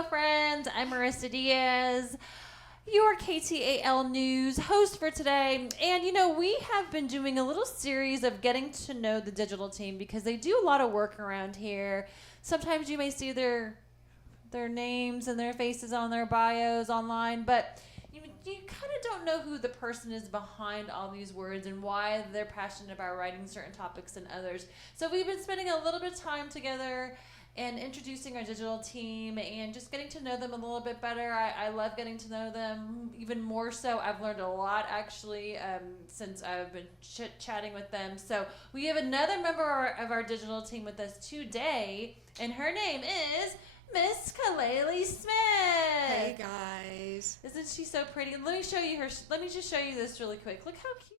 Hello, friends. I'm Marissa Diaz, your KTAL News host for today. And, we have been doing a little series of getting to know the digital team because they do a lot of work around here. Sometimes you may see their names and their faces on their bios online, but you kind of don't know who the person is behind all these words and why they're passionate about writing certain topics than others. So we've been spending a little bit of time together and introducing our digital team and just getting to know them a little bit better. I love getting to know them even more so. I've learned a lot, actually, since I've been chit-chatting with them. So we have another member of our digital team with us today, and her name is Miss Khalale Smith. Hey, guys. Isn't she so pretty? Let me show you her. Let me just show you this really quick. Look how cute.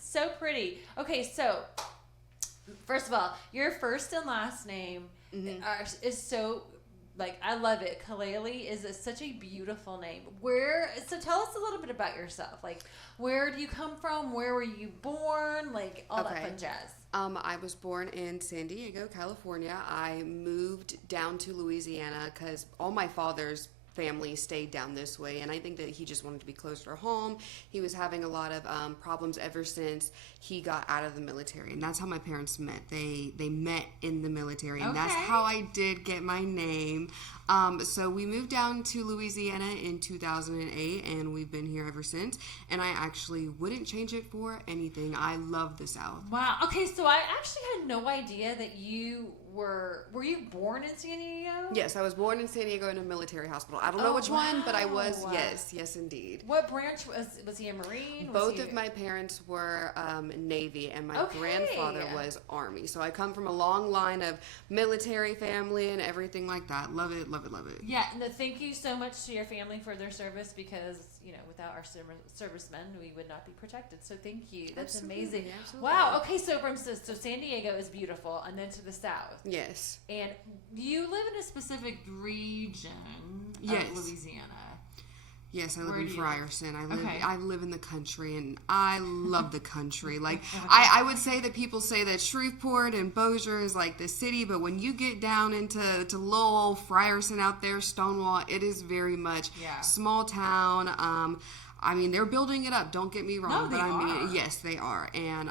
So pretty. Okay, so first of all, your first and last name is so, I love it. Khalale is such a beautiful name. So tell us a little bit about yourself. Where do you come from? Where were you born? All that fun jazz. I was born in San Diego, California. I moved down to Louisiana because all my father's family stayed down this way, and I think that he just wanted to be closer to home. He was having a lot of problems ever since he got out of the military, and that's how my parents met. They met in the military, and that's how I did get my name. So we moved down to Louisiana in 2008, and we've been here ever since, and I actually wouldn't change it for anything. I love the South. Wow. Okay, so I actually had no idea that you were you born in San Diego? Yes, I was born in San Diego in a military hospital. I don't know which one, but I was. Yes, indeed. What branch was he a Marine? Both of my parents were Navy, and my grandfather was Army. So I come from a long line of military family and everything like that. Love it, love it, love it. Yeah, no, thank you so much to your family for their service because, without our servicemen, we would not be protected. So thank you. That's amazing. Absolutely. Wow. Okay, so San Diego is beautiful, and then to the south. Yes. And you live in a specific region of Louisiana. Yes, I live in Frierson. I live in the country, and I love the country. I would say that people say that Shreveport and Bossier is like the city, but when you get down into Lowell, Frierson out there, Stonewall, it is very much small town. They're building it up. Don't get me wrong, yes, they are. And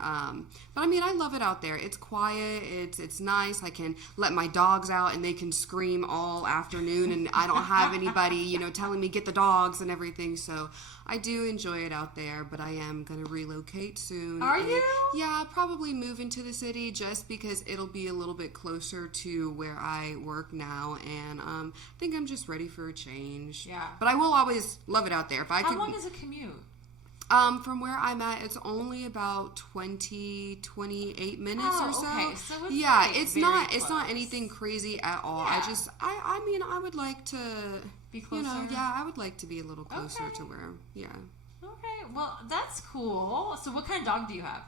but I love it out there. It's quiet. It's nice. I can let my dogs out and they can scream all afternoon, and I don't have anybody, telling me get the dogs and everything. So I do enjoy it out there. But I am gonna relocate soon. Are you? Yeah, I'll probably move into the city just because it'll be a little bit closer to where I work now, and I think I'm just ready for a change. Yeah. But I will always love it out there. How long is a commute? From where I'm at, it's only about 28 minutes or so. Okay. So it's not anything crazy at all. Yeah. I would like to be closer. I would like to be a little closer to where, Okay, well, that's cool. So what kind of dog do you have?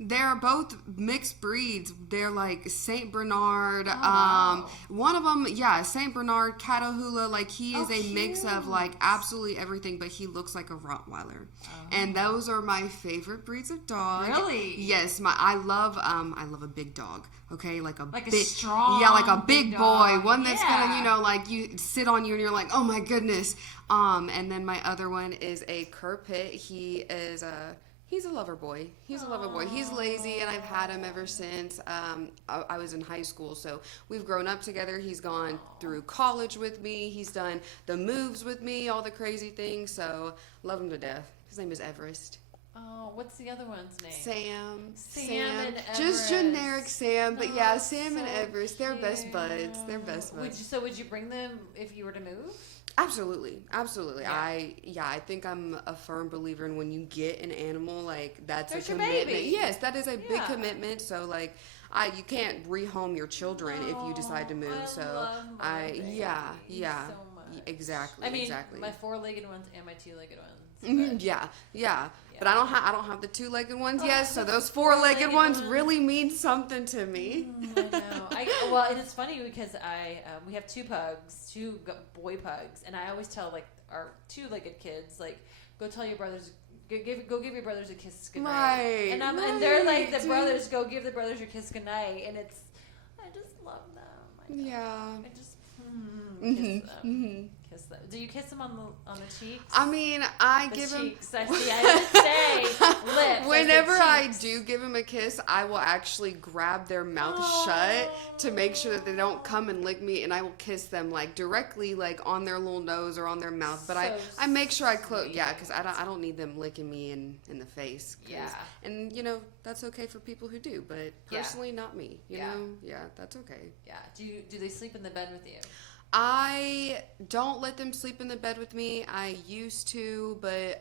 They're both mixed breeds. They're like Saint Bernard. Wow. One of them, Saint Bernard, Catahoula. He is a mix of absolutely everything, but he looks like a Rottweiler. Oh. And those are my favorite breeds of dog. Really? Yes, I love a big dog. Okay, a strong, like a big boy, dog. one that's gonna you sit on you and you're like, oh my goodness. And then my other one is a Cur Pit. He's a lover boy. He's lazy, and I've had him ever since I was in high school. So we've grown up together. He's gone through college with me. He's done the moves with me, all the crazy things. So love him to death. His name is Everest. Oh, what's the other one's name? Sam and Everest. Just generic Sam, but Sam and Everest, they're best buds. Would you bring them if you were to move? Absolutely. Yeah. I think I'm a firm believer in when you get an animal, that's There's a commitment. Your baby. Yes, that is a big commitment. So you can't rehome your children if you decide to move. I love so much. Exactly. My 4-legged ones and my 2-legged ones. Yeah. But I don't have the 2-legged ones yet, so those 4-legged ones really mean something to me. I know. And it's funny because we have 2 pugs, 2 boy pugs, and I always tell our 2-legged kids go tell your brothers. Go give your brothers a kiss goodnight. Right. And they're like the brothers. Go give the brothers your kiss goodnight, and it's. just love them. I just kiss them. Do you kiss them on the cheeks? I mean, I give them cheeks. I see. I didn't say lips. Whenever I do give them a kiss, I will actually grab their mouth shut to make sure that they don't come and lick me, and I will kiss them like directly, like on their little nose or on their mouth. But I make sure I close. Yeah, because I don't need them licking me in the face. Yeah. And that's okay for people who do, but personally not me. You know. Yeah, that's okay. Yeah. Do they sleep in the bed with you? I don't let them sleep in the bed with me. I used to, but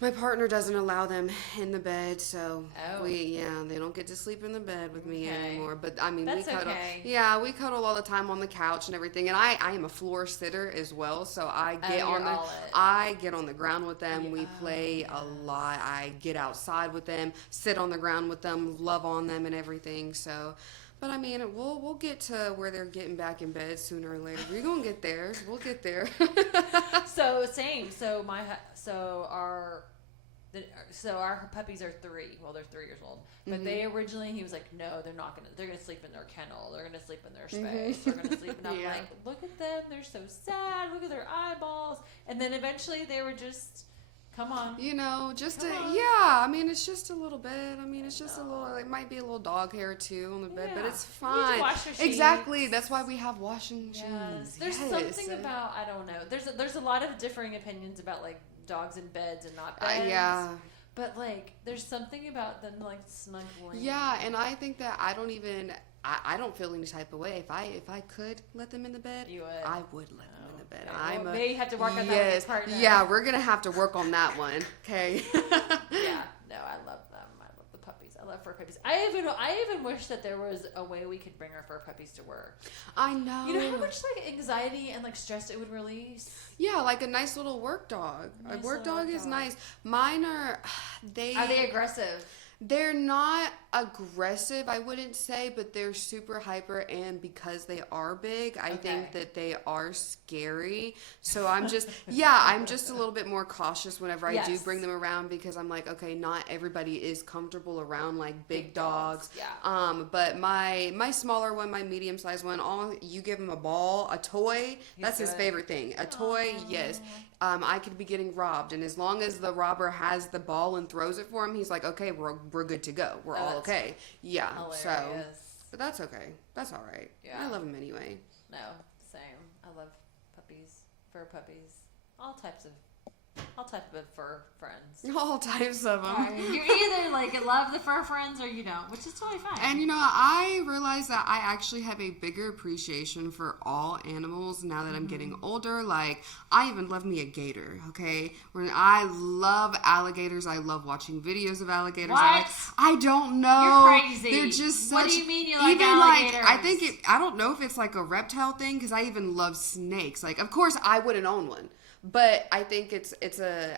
my partner doesn't allow them in the bed, so they don't get to sleep in the bed with me anymore. But I mean, we cuddle. Okay. Yeah, we cuddle all the time on the couch and everything. And I am a floor sitter as well, so I get on the ground with them. We play a lot. I get outside with them, sit on the ground with them, love on them and everything. So. But I mean, we'll get to where they're getting back in bed sooner or later. We're gonna get there. We'll get there. So same. So our puppies are 3. Well, they're 3 years old. But they originally, he was like, no, they're not gonna. They're gonna sleep in their kennel. They're gonna sleep in their space. They're gonna sleep. And I'm like, look at them. They're so sad. Look at their eyeballs. And then eventually they were just. Come on. I mean, it's just a little bed. I mean, it's just a little, it might be a little dog hair too on the bed, but it's fine. You need to wash your sheets. Exactly. That's why we have washing machines. There's something about, I don't know. There's a lot of differing opinions about like dogs in beds and not beds. But like, there's something about them like snuggling. Yeah, and I think that I don't feel any type of way. If I could let them in the bed, I would let them in the bed. Okay. May have to work on that with your partner. Yeah, we're gonna have to work on that one. Okay. Yeah. No, I love them. I love the puppies. I love fur puppies. I even wish that there was a way we could bring our fur puppies to work. I know. You know how much like anxiety and like stress it would release? Yeah, like a nice little work dog. A work dog is nice. Mine are they aggressive? They're not aggressive, I wouldn't say, but they're super hyper, and because they are big, I think that they are scary. So I'm just a little bit more cautious whenever I do bring them around, because I'm like, okay, not everybody is comfortable around like big dogs. Yeah. But my smaller one, my medium-sized one, you give him a ball, a toy, that's his favorite thing. A toy, yes. I could be getting robbed, and as long as the robber has the ball and throws it for him, he's like, okay, we're good to go. We're all okay. Yeah. Hilarious. So, but that's okay. That's all right. Yeah. I love them anyway. No, same. I love puppies, fur puppies, all types of fur friends. All types of them. You either like love the fur friends or you don't, which is totally fine. And I realize that I actually have a bigger appreciation for all animals now that I'm getting older. Like, I even love me a gator, okay? When I love alligators. I love watching videos of alligators. What? I don't know. You're crazy. They're just such... What do you mean you like alligators? I don't know if it's like a reptile thing, because I even love snakes. Like, of course, I wouldn't own one. But I think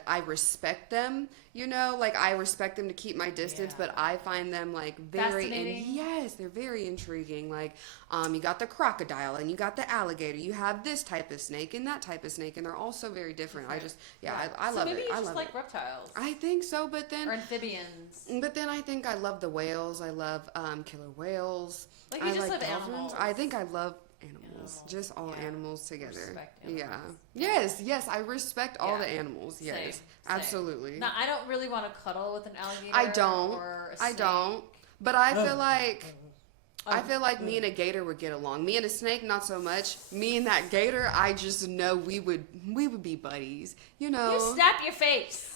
I respect them, like I respect them to keep my distance, but I find them like they're very intriguing. Like, you got the crocodile and you got the alligator. You have this type of snake and that type of snake, and they're all so very different. I just, I love it. So maybe you just like reptiles. I think so, but then... Or amphibians. But then I think I love the whales. I love killer whales. Like, you just love animals. I think I love... animals, just all animals together. Respect animals. Yes, I respect all the animals. Yes, same. Absolutely. Now, I don't really want to cuddle with an alligator. I don't. But I feel like me and a gator would get along. Me and a snake, not so much. Me and that gator, I just know we would be buddies. You snap your face.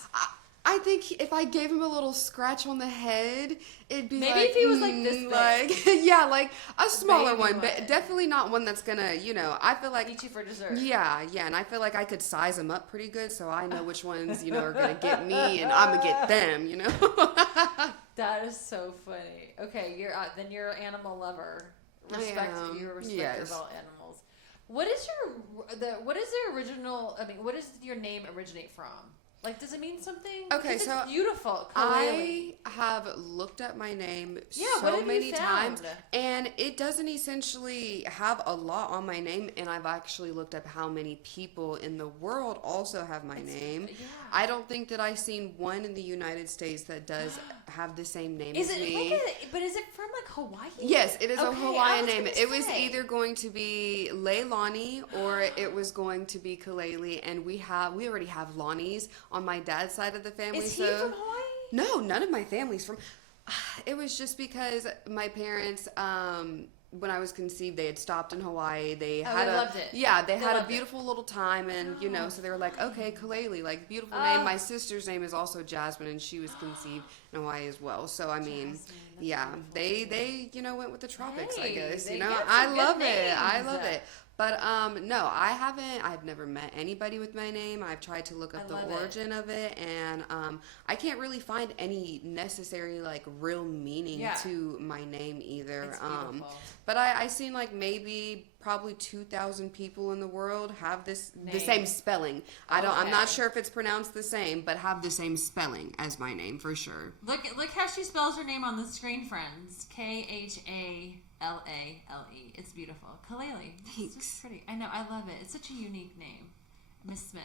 I think if I gave him a little scratch on the head, it'd be maybe if he was like this big. Like a smaller one, but definitely not one that's gonna, I feel like eat you for dessert. Yeah, and I feel like I could size them up pretty good, so I know which ones, are gonna get me, and I'm gonna get them, That is so funny. Okay, you're an animal lover. You respect of all animals. What is your original? I mean, what does your name originate from? Like, does it mean something? Okay, because so it's beautiful. Khalale. have looked up my name what so have many you found? times, and it doesn't essentially have a lot on my name, and I've actually looked up how many people in the world also have my name. Yeah. I don't think that I've seen one in the United States that does have the same name Is as it me. but is it from like Hawaii? Yes, it is a Hawaiian name. It was either going to be Leilani or it was going to be Khalale, and we already have Lonnies on my dad's side of the family. Is he from Hawaii? No, none of my family's from. It was just because my parents, when I was conceived, they had stopped in Hawaii. They loved it. Yeah, they had a beautiful little time, and so they were like, okay, Khalale, like beautiful name. My sister's name is also Jasmine, and she was conceived in Hawaii as well. So I mean, they went with the tropics, I guess. I love it. I love it. But no, I've never met anybody with my name. I've tried to look up the origin of it, and I can't really find any necessary like real meaning to my name either. It's beautiful. But I seen like maybe probably 2,000 people in the world have the same spelling. I'm not sure if it's pronounced the same, but have the same spelling as my name for sure. Look how she spells her name on the screen, friends. KHALALE. It's beautiful. Khalale. Thanks. It's so pretty. I know. I love it. It's such a unique name, Miss Smith.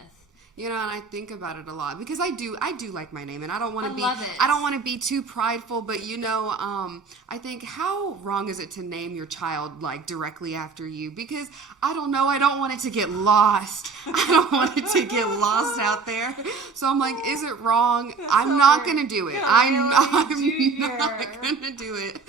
And I think about it a lot because I do like my name, and I don't want to love it. I don't want to be too prideful, but I think how wrong is it to name your child like directly after you? Because I don't know, I don't want it to get lost. I don't want it to get lost out there. So I'm like, is it wrong? I'm not gonna do it. I'm not gonna do it.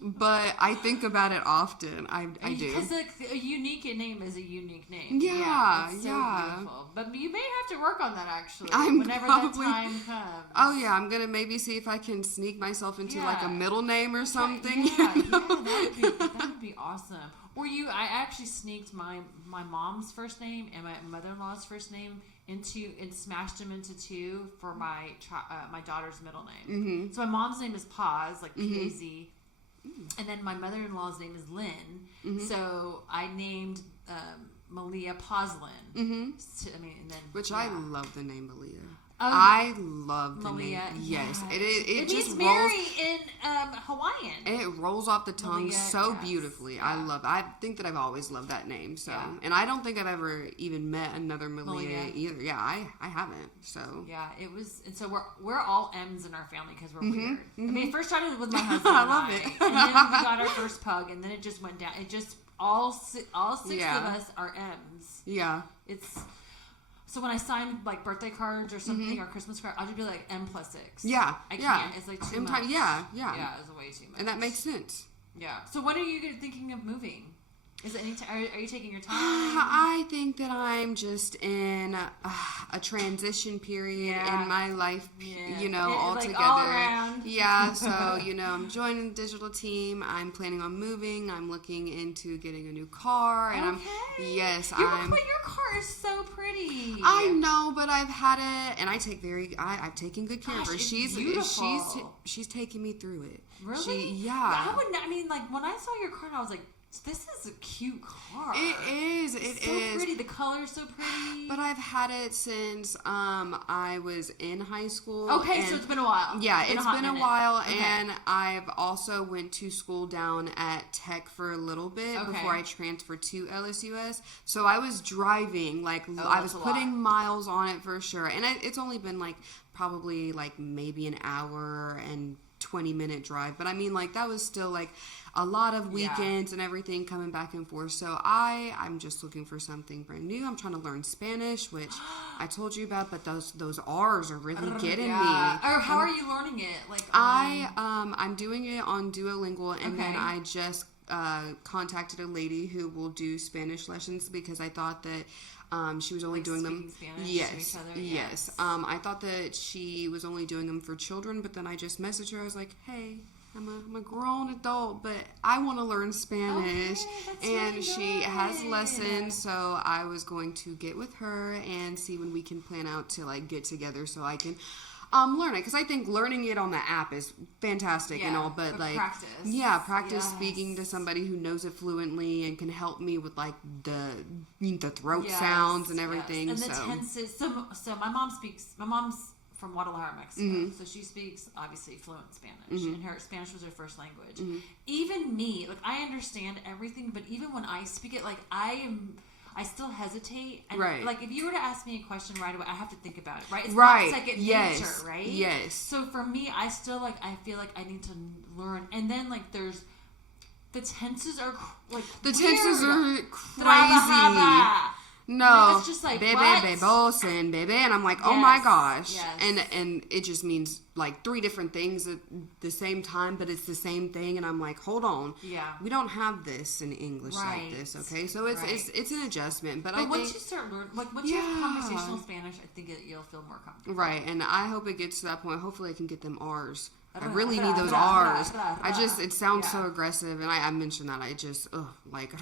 But I think about it often. I do. Because a unique name is a unique name. Yeah, it's so beautiful. But you may have to work on that actually. I'm whenever probably, that time comes. Oh yeah, I'm gonna maybe see if I can sneak myself into like a middle name or something. That would be awesome. Or I actually sneaked my mom's first name and my mother-in-law's first name and smashed them into two for my daughter's middle name. Mm-hmm. So my mom's name is Paz, like P-A-Z. And then my mother-in-law's name is Lynn. Mm-hmm. So I named Malia Poslin. Mm-hmm. Which I love the name Malia. Oh, I love the Malia, name. Yes, yeah. it just means rolls. Mary in Hawaiian. It rolls off the tongue Malia, so beautifully. Yeah. I think that I've always loved that name. So, and I don't think I've ever even met another Malia either. Yeah, I haven't. So yeah, it was, and so we're all M's in our family because we're weird. Mm-hmm. I mean, it first started with my husband. I love it. And then we got our first pug, and then it just went down. It just all six of us are M's. Yeah, it's. So when I sign like birthday cards or something or Christmas cards, I'll just be like M+6. Yeah, I can't. It's like too much. Yeah, it's way too much. And that makes sense. Yeah. So when are you thinking of moving? Is it are you taking your time? I think that I'm just in a transition period in my life, all like together. All around. Yeah, so, I'm joining the digital team. I'm planning on moving. I'm looking into getting a new car. And your car is so pretty. I know, but I've had it, and I've taken good care of her. She's taken me through it. Really? When I saw your car, I was like, this is a cute car. It is. It is so pretty. The color's so pretty. But I've had it since I was in high school. Okay, so it's been a while. Yeah, it's been a while, and I've also went to school down at Tech for a little bit before I transferred to LSUS. So I was driving, I was putting miles on it for sure, and it's only been probably maybe an hour and 20-minute drive, but I mean that was still a lot of weekends and everything coming back and forth. So I'm just looking for something brand new. I'm trying to learn Spanish, which I told you about, but those R's are really getting me. Or how are you learning it? I'm doing it on Duolingo, and then I just contacted a lady who will do Spanish lessons because I thought that she was only doing them. Spanish yes, to each other? yes. I thought that she was only doing them for children, but then I just messaged her. I was like, "Hey, I'm a grown adult, but I want to learn Spanish." And really she has lessons, so I was going to get with her and see when we can plan out to get together so I can learn it, because I think learning it on the app is fantastic and all, but practice speaking to somebody who knows it fluently and can help me with the throat sounds and everything. And the tenses. So my mom's from Guadalajara, Mexico. So she speaks obviously fluent Spanish, and her Spanish was her first language. Even me, like I understand everything, but even when I speak it, like I still hesitate. And like if you were to ask me a question right away, I have to think about it, right? It's not second nature, right? Yes. So for me, I still I feel like I need to learn, and then like there's the tenses are like the tenses are crazy. No, it's just like bebe, what? bebos, and bebe, and I'm like, oh my gosh, and it just means like 3 different things at the same time, but it's the same thing, and I'm like, hold on, we don't have this in English like this, okay? So it's an adjustment, but I think once you start learning, like once you have conversational Spanish, I think you'll feel more comfortable. Right, and I hope it gets to that point. Hopefully, I can get them R's. I really need those R's. It sounds so aggressive, and I mentioned that. I just, like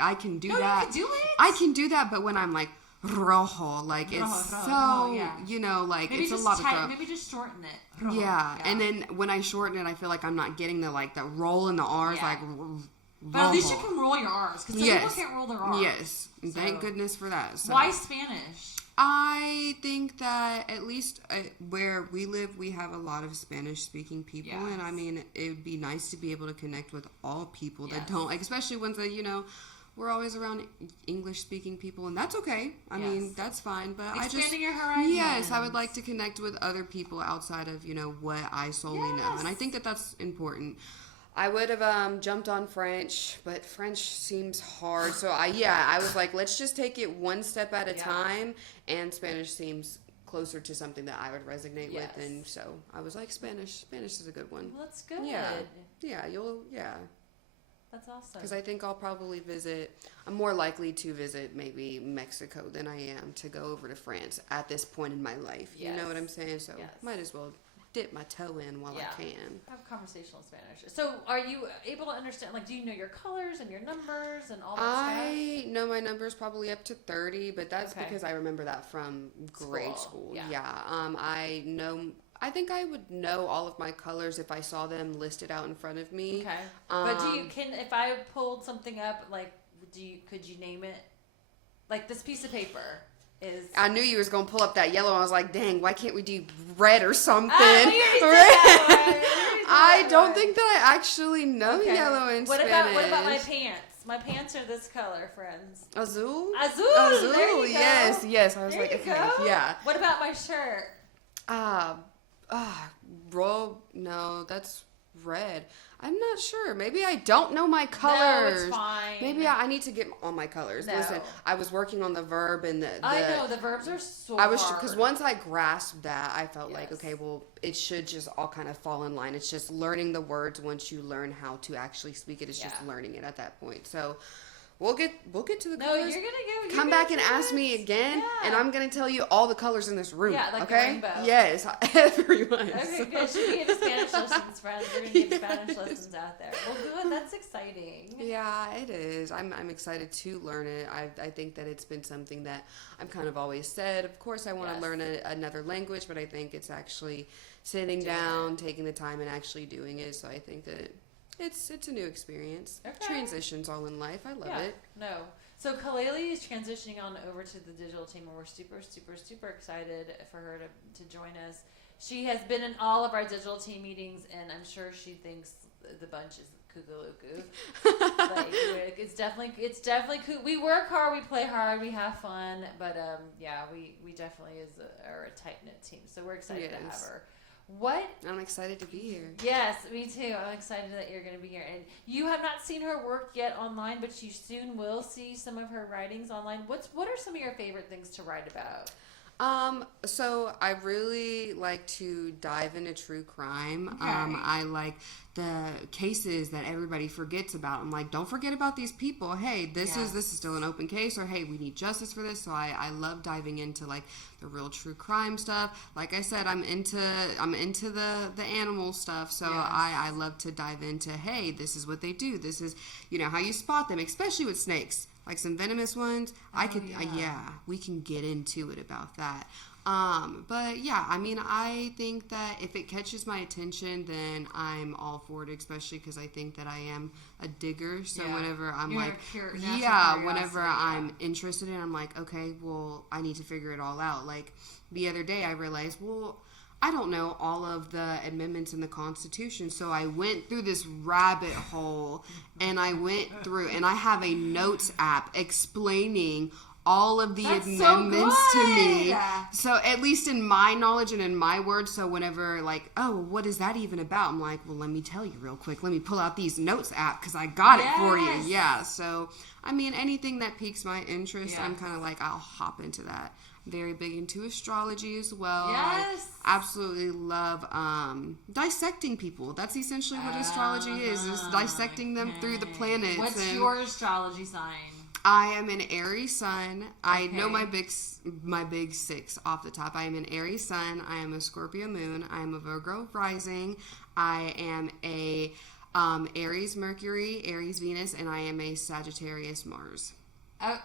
I can do that. You can do it? I can do that, but when I'm like, rojo, like it's so, you know, like maybe it's a lot of stuff. Maybe just shorten it. Rojo. Yeah, and then when I shorten it, I feel like I'm not getting the, like, the roll in the R's, like, but at least you can roll your R's, because some people can't roll their R's. Yes, thank goodness for that. So. Why Spanish? I think that at least where we live, we have a lot of Spanish-speaking people, and I mean, it would be nice to be able to connect with all people that don't, like, especially ones that, you know, we're always around English-speaking people, and that's okay. I mean, that's fine, but expanding your horizons. Yes, I would like to connect with other people outside of, you know, what I solely know, and I think that that's important. I would have jumped on French, but French seems hard. So I was like, let's just take it one step at a time. And Spanish seems closer to something that I would resonate with, and so I was like, Spanish is a good one. Well, that's good. Yeah, That's awesome. Because I think I'll probably I'm more likely to visit maybe Mexico than I am to go over to France at this point in my life. You know what I'm saying? So might as well dip my toe in while I can. Have conversational Spanish. So are you able to understand, like, do you know your colors and your numbers and all that stuff? I know my numbers probably up to 30, but that's because I remember that from grade school. I think I would know all of my colors if I saw them listed out in front of me. Okay. But if I pulled something up, like, could you name it? Like, this piece of paper is... I knew you was going to pull up that yellow. I was like, dang, why can't we do red or something? I don't think that I actually know yellow in Spanish. What about my pants? My pants are this color, friends. Azul? Azul, there you go. Yes. I was there like, okay, yeah. What about my shirt? No, that's red. I'm not sure. Maybe I don't know my colors. No, it's fine. Maybe I need to get all my colors. No. Listen, I was working on the verb and I know, the verbs are so hard. Because once I grasped that, I felt like, okay, well, it should just all kind of fall in line. It's just learning the words. Once you learn how to actually speak it, it's just learning it at that point. So... We'll get to the colors. You're gonna come back and ask me again, and I'm gonna tell you all the colors in this room. Yeah, like okay? the rainbow. Yes, everyone. Okay, good. Should we give Spanish lessons, friends? We're gonna give Spanish lessons out there. Well, good. That's exciting. Yeah, it is. I'm excited to learn it. I think that it's been something that I've kind of always said. Of course, I want to learn another language, but I think it's actually sitting down, taking the time, and actually doing it. So I think that. It's a new experience. Okay. Transitions all in life. I love it. No. So Khalale is transitioning on over to the digital team, and we're super, super, super excited for her to join us. She has been in all of our digital team meetings, and I'm sure she thinks the bunch is kookaloo. Like, it's definitely cool. We work hard, we play hard, we have fun, but we definitely are a tight knit team. So we're excited to have her. What? I'm excited to be here. Yes, me too. I'm excited that you're going to be here. And you have not seen her work yet online, but you soon will see some of her writings online. What are some of your favorite things to write about? So I really like to dive into true crime. Okay. I like the cases that everybody forgets about. I'm like, don't forget about these people. Hey, this is still an open case, or hey, we need justice for this. So I love diving into like the real true crime stuff. Like I said, I'm into the animal stuff. So I love to dive into, hey, this is what they do. This is, how you spot them, especially with snakes. Like some venomous ones, we can get into it about that. But yeah, I mean, I think that if it catches my attention, then I'm all for it, especially because I think that I am a digger. So whenever I'm whenever I'm interested in it, I'm like, okay, well, I need to figure it all out. Like the other day I realized, well, I don't know all of the amendments in the Constitution, so I went through this rabbit hole, and I went through, and I have a notes app explaining all of the amendments to me. So at least in my knowledge and in my words, so whenever like, oh, what is that even about? I'm like, well, let me tell you real quick. Let me pull out these notes app because I got it for you. Yeah. So, I mean, anything that piques my interest, I'm kind of like, I'll hop into that. Very big into astrology as well. Yes. I absolutely love dissecting people. That's essentially what astrology is dissecting them through the planets. What's your astrology sign? I am an Aries sun. I know my big six off the top. I am an Aries sun. I am a Scorpio moon. I am a Virgo rising. I am a Aries Mercury, Aries Venus, and I am a Sagittarius Mars. Okay.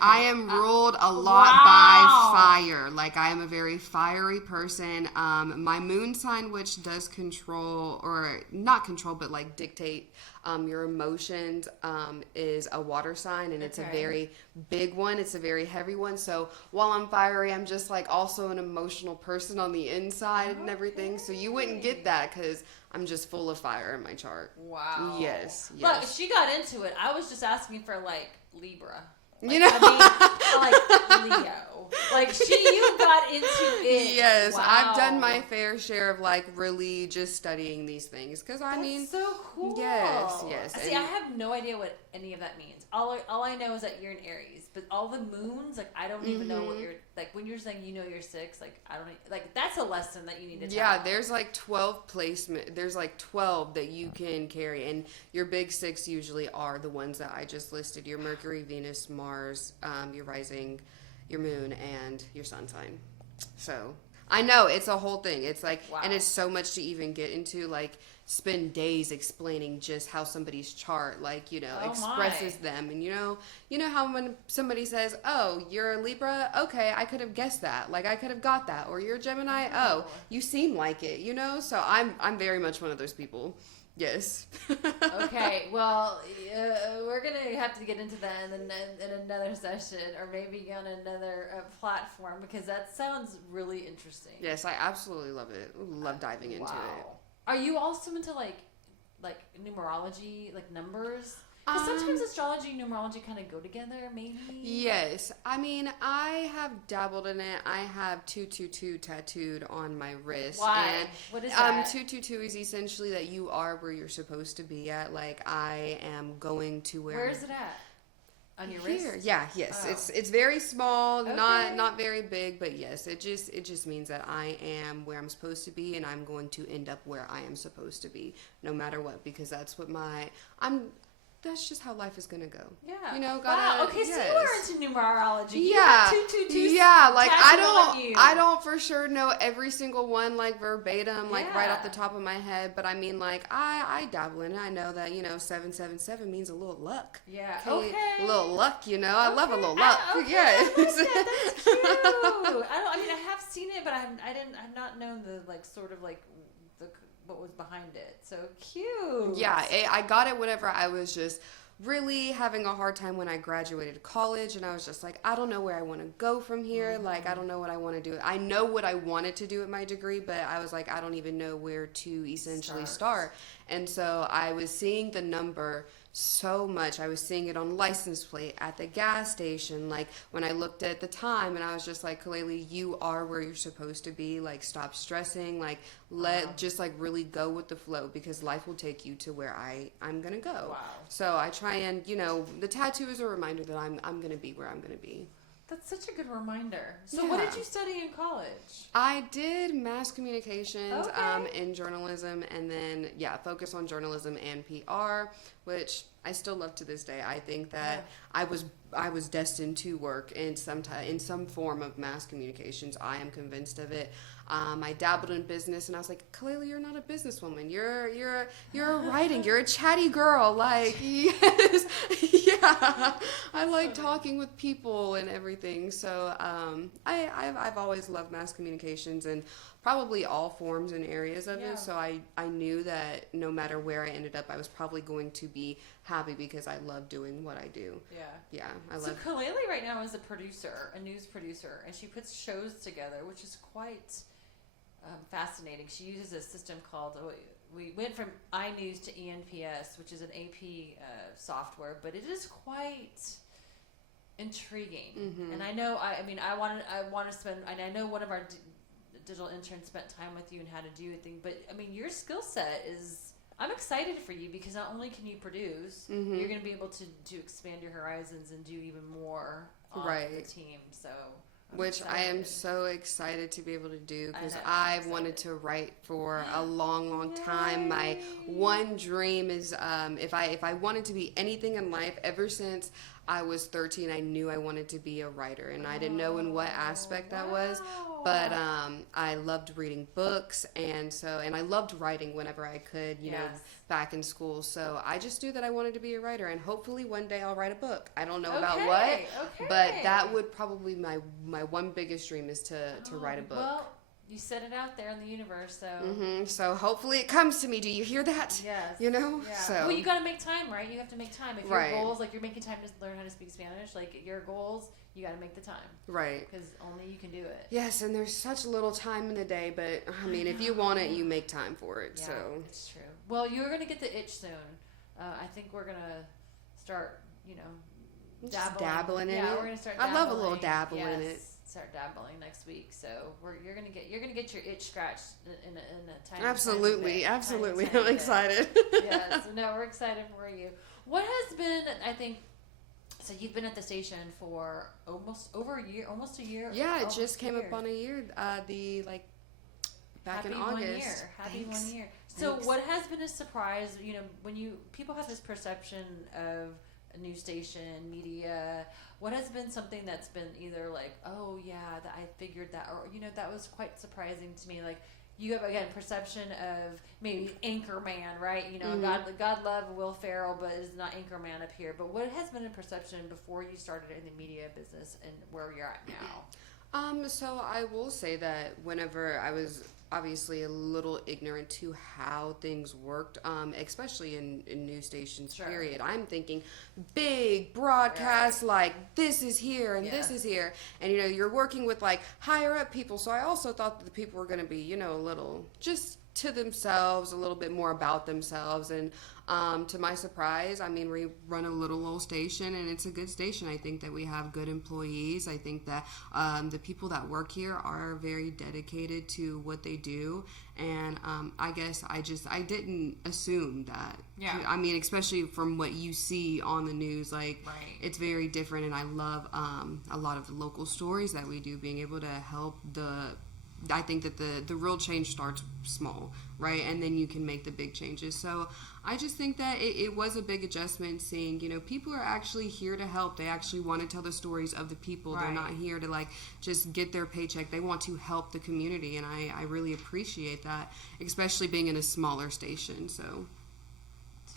I am ruled a lot by fire. Like, I am a very fiery person. My moon sign, which does control, or not control, but like dictate your emotions, is a water sign, and it's a very big one. It's a very heavy one. So while I'm fiery, I'm just like also an emotional person on the inside and everything. So you wouldn't get that because I'm just full of fire in my chart. Wow. Yes. Look, she got into it. I was just asking for like Libra. Like, you know, I mean, like Leo. Like you got into it. Yes, wow. I've done my fair share of like really just studying these things because I mean, so cool. Yes. See, I have no idea what any of that means. All I know is that you're an Aries, but all the moons, like I don't even know what you're like. When you're saying you're 6, like I don't like. That's a lesson that you need to. Yeah, there's like 12 placement. There's like 12 that you can carry, and your big 6 usually are the ones that I just listed: your Mercury, Venus, Mars, your rising, your moon, and your sun sign. So I know it's a whole thing. It's like, and it's so much to even get into. Like, spend days explaining just how somebody's chart, like, expresses them. And you know how when somebody says, oh, you're a Libra, okay, I could have guessed that, like I could have got that. Or you're a Gemini, oh, you seem like it, so I'm very much one of those people. Yes. Okay, well, we're gonna have to get into that in another session, or maybe on another platform, because that sounds really interesting. Yes, I absolutely love it. Love diving into it. Are you also into like numerology, like numbers? Because sometimes astrology and numerology kind of go together, maybe. Yes, I mean, I have dabbled in it. I have 222 tattooed on my wrist. Why? And, what is that? 222 is essentially that you are where you're supposed to be at. Like, I am going to where. Where is it at? On your wrist? Yeah, yes. Oh. It's very small, not very big, but yes, it just means that I am where I'm supposed to be, and I'm going to end up where I am supposed to be, no matter what, because that's what that's just how life is gonna go. Yeah. Wow. Okay, so you are into numerology. Yeah. 222. Yeah, like I don't for sure know every single one like verbatim, like right off the top of my head, but I mean, like I dabble in it. I know that 777 means a little luck. Yeah. Okay. A little luck, I love a little luck. Yes. That's cute. I mean, I have seen it, but I've not known the like sort of like what was behind it. So cute. Yeah, I got it whenever I was just really having a hard time when I graduated college, and I was just like, I don't know where I want to go from here. Like, I don't know what I want to do. I know what I wanted to do at my degree, but I was like, I don't even know where to essentially start. And so I was seeing the number so much. I was seeing it on license plate at the gas station, like when I looked at the time, and I was just like, Khalale, you are where you're supposed to be. Like, stop stressing, like just like really go with the flow, because life will take you to where I'm gonna go. Wow. So I try and the tattoo is a reminder that I'm gonna be where I'm gonna be. That's such a good reminder. So what did you study in college? I did mass communications in journalism, and then focus on journalism and PR, which I still love to this day. I think that I was destined to work in some form of mass communications. I am convinced of it. I dabbled in business, and I was like, Khalale, you're not a businesswoman. You're writing. You're a chatty girl. Like, yes, yeah. I like talking with people and everything. So I've always loved mass communications and probably all forms and areas of it. So I knew that no matter where I ended up, I was probably going to be happy because I love doing what I do. Yeah. So Khalale right now is a producer, a news producer, and she puts shows together, which is quite fascinating. She uses a system called, we went from iNews to ENPS, which is an AP software, but it is quite intriguing. Mm-hmm. And I know, I want to spend, and I know one of our digital interns spent time with you and how to do a thing, but I mean, your skill set is, I'm excited for you because not only can you produce, mm-hmm. you're going to be able to expand your horizons and do even more on the team. So, which I am so excited to be able to do because I've wanted to write for a long, long time. My one dream is if I wanted to be anything in life, ever since I was 13, I knew I wanted to be a writer, and I didn't know in what aspect that was, but I loved reading books, and I loved writing whenever I could, you know, back in school. So I just knew that I wanted to be a writer, and hopefully one day I'll write a book. I don't know about what, but that would probably my one biggest dream is to write a book. Well, you set it out there in the universe, so. Mm-hmm. So hopefully it comes to me. Do you hear that? Yes. You know? Yeah. So. Well, you got to make time, right? You have to make time. If your goals, like you're making time to learn how to speak Spanish, like your goals, you got to make the time. Right. Because only you can do it. Yes, and there's such little time in the day, but I mean, if you want it, you make time for it. Yeah, so. It's true. Well, you're going to get the itch soon. I think we're going to start, you know, dabbling in it. Yeah, we're going to start dabbling. I love a little dabble in it. Start dabbling next week, so you're gonna get your itch scratched in a tiny. Absolutely. Tiny I'm excited. Yeah, so no, we're excited for you. What has been, I think, so you've been at the station for almost a year. Yeah, it just came up on a year. Back in August. Happy 1 year. So what has been a surprise? You know, when people have this perception of a news station, media. What has been something that's been either like, oh yeah, that I figured that, or you know, that was quite surprising to me. Like you have again perception of maybe Anchorman, right? You know, mm-hmm. God love Will Ferrell, but is not Anchorman up here. But what has been a perception before you started in the media business and where you're at now? So I will say that whenever I was obviously a little ignorant to how things worked, especially in news stations, period. I'm thinking big broadcasts like this is here and this is here. And, you know, you're working with like higher up people. So I also thought that the people were going to be, you know, a little just to themselves, a little bit more about themselves. And to my surprise, I mean, we run a little old station and it's a good station. I think that we have good employees. I think that the people that work here are very dedicated to what they do. And I guess I didn't assume that. Yeah. I mean, especially from what you see on the news, like it's very different. And I love a lot of the local stories that we do, being able to help I think that the real change starts small, right? And then you can make the big changes. So I just think that it was a big adjustment seeing, you know, people are actually here to help. They actually want to tell the stories of the people. Right. They're not here to like just get their paycheck. They want to help the community. And I really appreciate that, especially being in a smaller station. So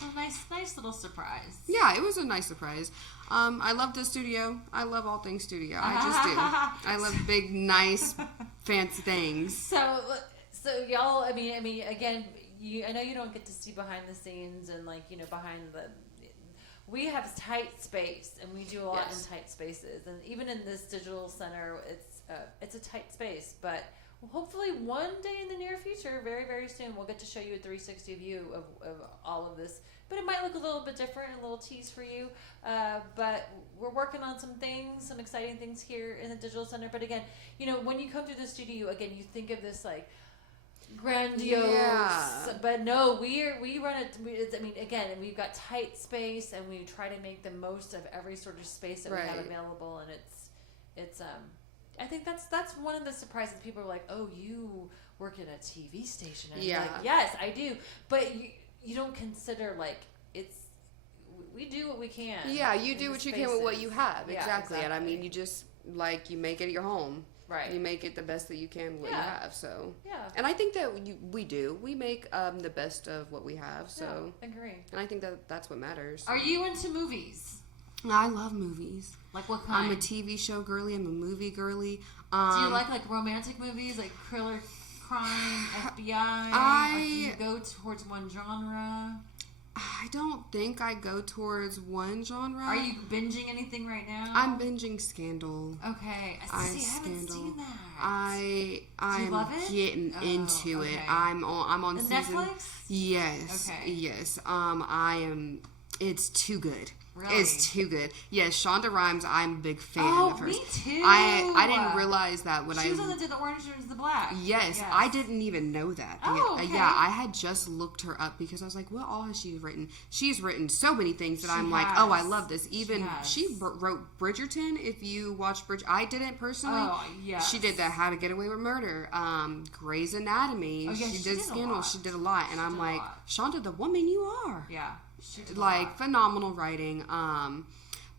a nice little surprise. Yeah, it was a nice surprise. I love the studio. I love all things studio. I just do. I love big, nice, fancy things. So y'all. I mean, again, I know you don't get to see behind the scenes and like, you know, behind the. We have tight space, and we do a lot in tight spaces. And even in this digital center, it's a tight space, but. Hopefully one day in the near future, very, very soon, we'll get to show you a 360 view of all of this. But it might look a little bit different, a little tease for you. But we're working on some things, some exciting things here in the Digital Center. But again, you know, when you come through the studio, again, you think of this like grandiose. Yeah. But no, we run it. I mean, again, we've got tight space, and we try to make the most of every sort of space that we have available. And it's I think that's one of the surprises. People are like, "Oh, you work at a TV station?" And I'm like, yes, I do. But you don't consider like we do what we can. Yeah, you do what you can with what you have. Yeah, exactly. And I mean, you just like you make it your home. Right. You make it the best that you can with what you have. So. Yeah. And I think that we make the best of what we have. So. Yeah, agree. And I think that that's what matters. Are you into movies? I love movies. Like what kind? I'm a TV show girly. I'm a movie girly. Do you like romantic movies, like thriller, crime, FBI? Or do you go towards one genre? I don't think I go towards one genre. Are you binging anything right now? I'm binging Scandal. Okay. I haven't seen that. I'm getting into it. I'm on the season. Netflix? Yes. Okay. Yes. It's too good. Really? It's too good. Yes, Shonda Rhimes, I'm a big fan of hers. Me too. I didn't realize that when she was on the Orange is the Black. Yes, I didn't even know that. Okay. Yeah, I had just looked her up because I was like, what all has she written? She's written so many things that I'm like, oh, I love this. Even she wrote Bridgerton. If you watch I didn't personally. Oh, yeah. She did the How to Get Away with Murder, Grey's Anatomy. Oh, yeah, she did Scandal. She did a lot. And I'm like, Shonda, the woman you are. Yeah. Like, phenomenal writing.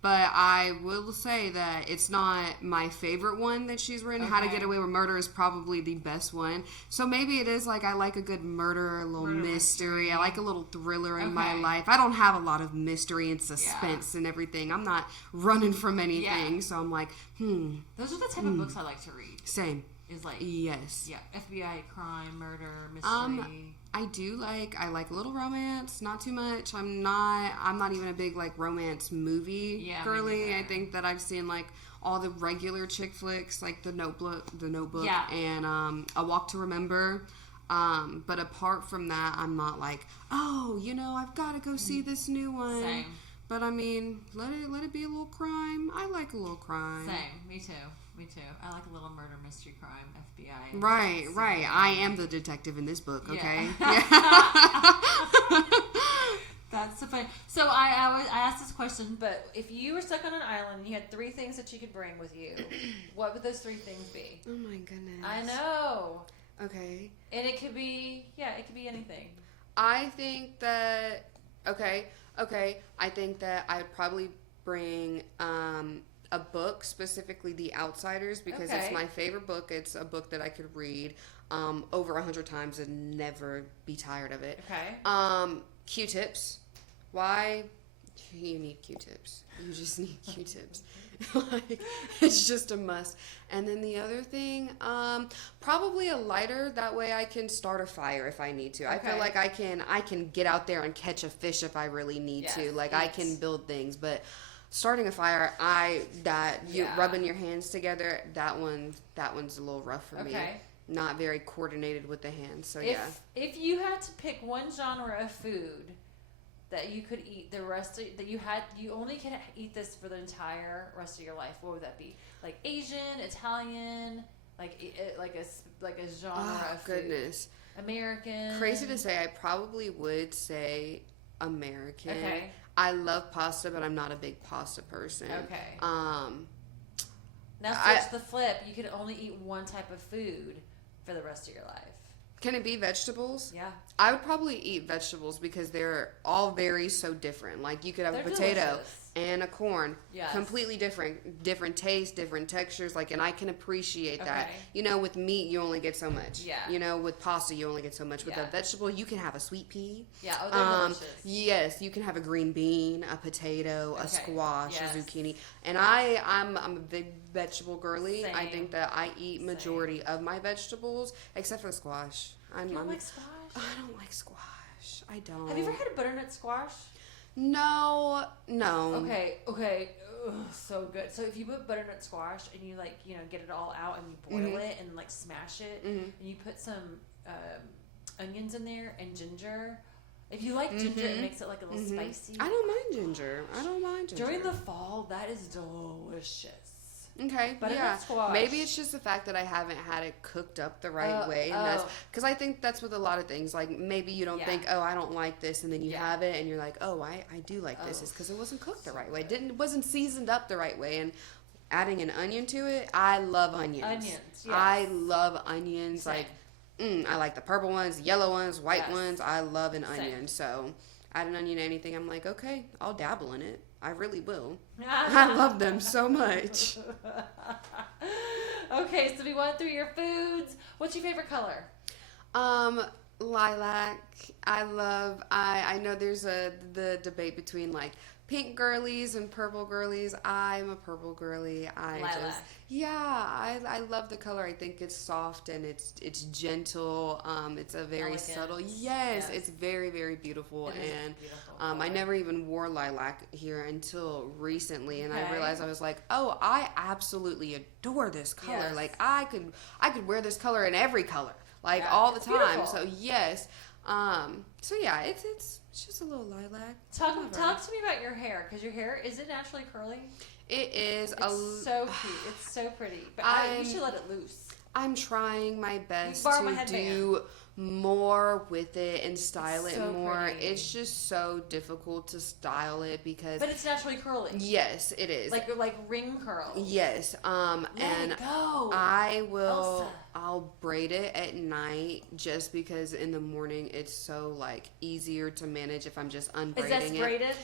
But I will say that it's not my favorite one that she's written. Okay. How to Get Away with Murder is probably the best one. So maybe it is like I like a good murder, a little mystery. I like a little thriller in my life. I don't have a lot of mystery and suspense and everything. I'm not running from anything. So I'm like, Those are the type of books I like to read. Same. Is like yes. Yeah, FBI, crime, murder, mystery. I like a little romance, not too much. I'm not even a big like romance movie girly. I think that I've seen like all the regular chick flicks like The Notebook and A Walk to Remember. But apart from that, I'm not like, I've got to go see this new one. Same. But I mean, let it be a little crime. I like a little crime. Same. Me too. I like a little murder, mystery, crime, FBI. Right. I am the detective in this book, okay? Yeah. That's so funny. So I asked this question, but if you were stuck on an island and you had 3 things that you could bring with you, what would those 3 things be? Oh my goodness. I know. Okay. And it could be anything. I think that, okay. I think that I'd probably bring, a book, specifically The Outsiders, because it's my favorite book. It's a book that I could read over 100 times and never be tired of it. Okay. Q-tips. Why? You need Q-tips. You just need Q-tips. Like, it's just a must. And then the other thing, probably a lighter. That way I can start a fire if I need to. Okay. I feel like I can get out there and catch a fish if I really need to. Like, I can build things, but starting a fire, rubbing your hands together, that one's a little rough for me. Not very coordinated with the hands, so If you had to pick one genre of food that you could eat the rest of, you only can eat this for the entire rest of your life, what would that be? Like Asian, Italian, like a genre of food. Goodness. American. Crazy to say, I probably would say American. Okay. I love pasta, but I'm not a big pasta person. Okay. Now switch the flip. You could only eat one type of food for the rest of your life. Can it be vegetables? Yeah. I would probably eat vegetables because they're all very so different. Like you could have a potato delicious. And a corn. Yes. Completely different taste, different textures. Like, and I can appreciate that. With meat, you only get so much. Yeah. With pasta, you only get so much. With a vegetable, you can have a sweet pea. Yeah. Oh, they're delicious. Yes, you can have a green bean, a potato, a squash, a zucchini. And I'm a big vegetable girly. Same. I think that I eat majority of my vegetables, except for the squash. You don't like squash? I don't like squash. I don't. Have you ever had a butternut squash? No. Okay. Ugh, so good. So if you put butternut squash and you get it all out and you boil it and smash it and you put some onions in there and ginger. If you like ginger, it makes it a little spicy. I don't mind ginger. During the fall, that is delicious. Okay, squash. Maybe it's just the fact that I haven't had it cooked up the right way, and that's because I think that's with a lot of things. Like maybe you don't think, I don't like this, and then you have it, and you're like, I do like this. It's because it wasn't cooked the right way. It wasn't seasoned up the right way, and adding an onion to it, I love onions. Yes. I love onions. Same. Like, I like the purple ones, yellow ones, white ones. I love an onion. So add an onion to anything, I'm like, okay, I'll dabble in it. I really will. I love them so much. Okay, so we went through your foods. What's your favorite color? Lilac. I know there's the debate between like pink girlies and purple girlies. I'm a purple girly. Lilac. I love the color. I think it's soft and it's gentle. It's a very Elegant. subtle. Yes, it's very, very beautiful. It is And beautiful I never even wore lilac here until recently, and Okay. I realized I was like, oh, I absolutely adore this color. Yes. Like I could wear this color in every color, like Yeah, all the it's time. beautiful. So yes. So yeah, it's just a little lilac. Talk Whatever. to me about your hair, because your hair, is it naturally curly? It is It's so cute. It's so pretty. But you should let it loose. I'm trying my best borrow my to headband. do more with it and style It's it so more. pretty. It's just so difficult to style it because But it's naturally curly. yes, it is. Like ring curls. Yes, Let and it go. Elsa. Elsa. I'll braid it at night just because in the morning it's so like easier to manage if I'm just unbraiding Is that it. braided?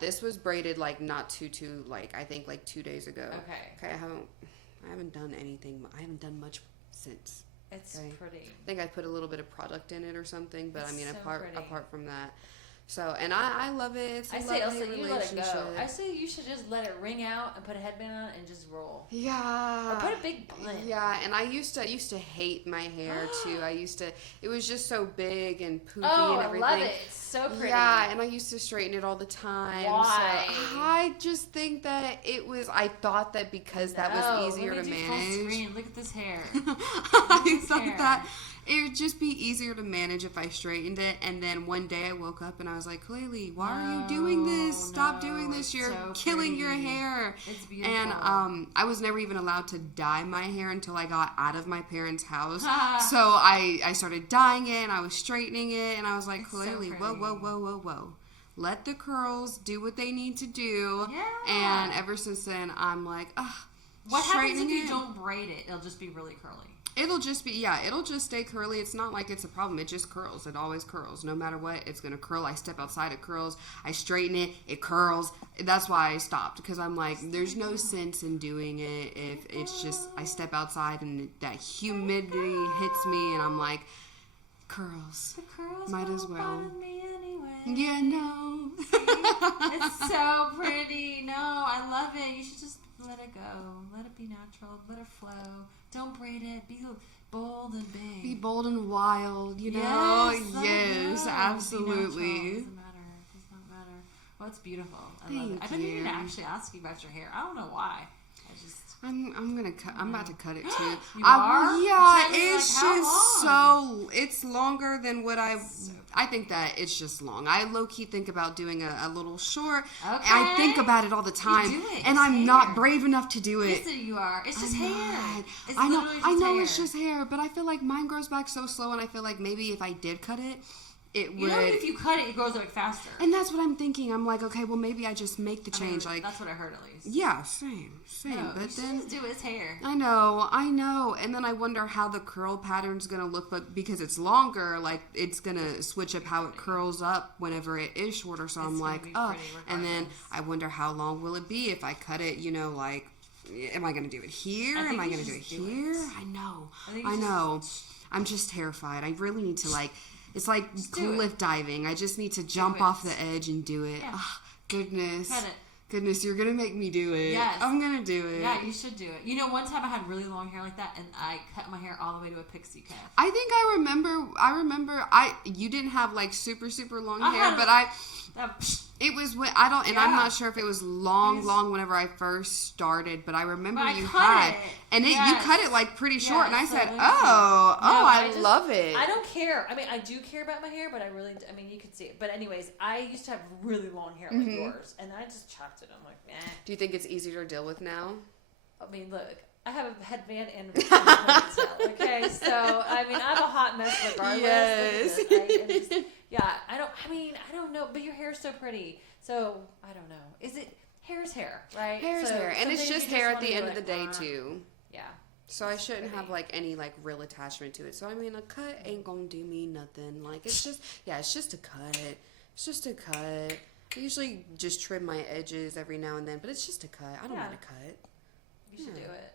This was braided like not too like I think like 2 days ago. Okay. I haven't done anything. I haven't done much since. It's Okay. pretty. I think I put a little bit of product in it or something, but It's I mean so apart pretty. from that. So, and I love it. It's a I say, lovely Elsa, you let it go. relationship. I say you should just let it ring out and put a headband on and just roll. Yeah. Or put a big bun. Yeah, and I used to hate my hair too. It was just so big and poofy Oh, and I everything. love it. It's so pretty. Yeah, and I used to straighten it all the time. Why? So I just think that I thought that because that was easier to manage. Look at this hair. I thought hair. that it would just be easier to manage if I straightened it. And then one day I woke up and I was like, Khalale, why are you doing this? Stop doing this. it's You're so killing your pretty. hair. It's beautiful. And I was never even allowed to dye my hair until I got out of my parents' house. So I started dyeing it and I was straightening it. And I was like, It's so Khalale, pretty. whoa. Let the curls do what they need to do. Yeah. And ever since then, I'm like, What happens if straightening you it. don't braid it? It'll just be really curly. It'll just stay curly. It's not like it's a problem. It just curls. It always curls. No matter what, it's going to curl. I step outside, it curls. I straighten it, it curls. That's why I stopped, because I'm like, there's no sense in doing it if it's just, I step outside and that humidity hits me and I'm like, curls. The curls Might as won't well. bother me anyway. Yeah, no. It's so pretty. No, I love it. You should just let it go. Let it be natural. Let it flow. Don't braid it. Be bold and big. Be bold and wild, you know? Yes, let it Yes, go. Be absolutely. natural. Doesn't matter. Does not matter. Well, it's beautiful. I love it. Thank I've been meaning to you. actually ask you about your hair. I don't know why. I just. I'm about to cut it too. You are? Yeah, Tell me, it's like, how just long? it's longer than what I think that it's just long. I low key think about doing a little short. Okay. I think about it all the time, You do it. and It's I'm hair. not brave enough to do it. Yes, you are. It's just I'm hair. not. It's I know. literally I just know hair. it's just hair, but I feel like mine grows back so slow, and I feel like maybe if I did cut it, it would. You know, if you cut it, it grows like faster. And that's what I'm thinking. I'm like, okay, well maybe I just make the I mean, change. Like, that's what I heard at least. yeah, same. No, you But should then. just do his hair. I know. And then I wonder how the curl pattern's going to look, but because it's longer, like, it's going to switch up how it curls up whenever it is shorter. So I'm It's gonna like, be oh. pretty And then regardless. I wonder how long will it be if I cut it, you know, like, am I going to do it here? I think Am I you going to do should it just do here? it. I know. I think you I should know. I'm just terrified. I really need to, like, it's like do it. cliff diving. I just need to jump it. off the edge and do it. Yeah. Ah, goodness. Cut it. Goodness, you're going to make me do it. Yes. I'm going to do it. Yeah, you should do it. You know, one time I had really long hair like that, and I cut my hair all the way to a pixie cut. I think I remember you didn't have like super long I hair, had but it was when I don't, and I'm Yeah. not sure if it was long It was- whenever I first started, but I remember But I you cut had, it. and you Yes. cut it like pretty short, and I Yes, said, so oh, I just- love it. I don't care. I mean, I do care about my hair, but I mean, you could see it. But anyways, I used to have really long hair like yours, and I just chopped it. I'm like, eh. Do you think it's easier to deal with now? I mean, look, I have a headband and a ponytail, okay? So, I mean, I'm a hot mess regardless. Yes. Look at this. I don't know, but your hair's so pretty. So, I don't know. Is it, hair's hair, right? Hair's So hair, and it's sometimes just you hair at wanna the be end of like, the day "Ah." too. Yeah. So I shouldn't have pretty. like any like real attachment to it. So I mean, a cut ain't gonna do me nothing. Like it's just a cut. It's just a cut. I usually just trim my edges every now and then, but it's just a cut. I don't Yeah. want to cut. You should Yeah. do it.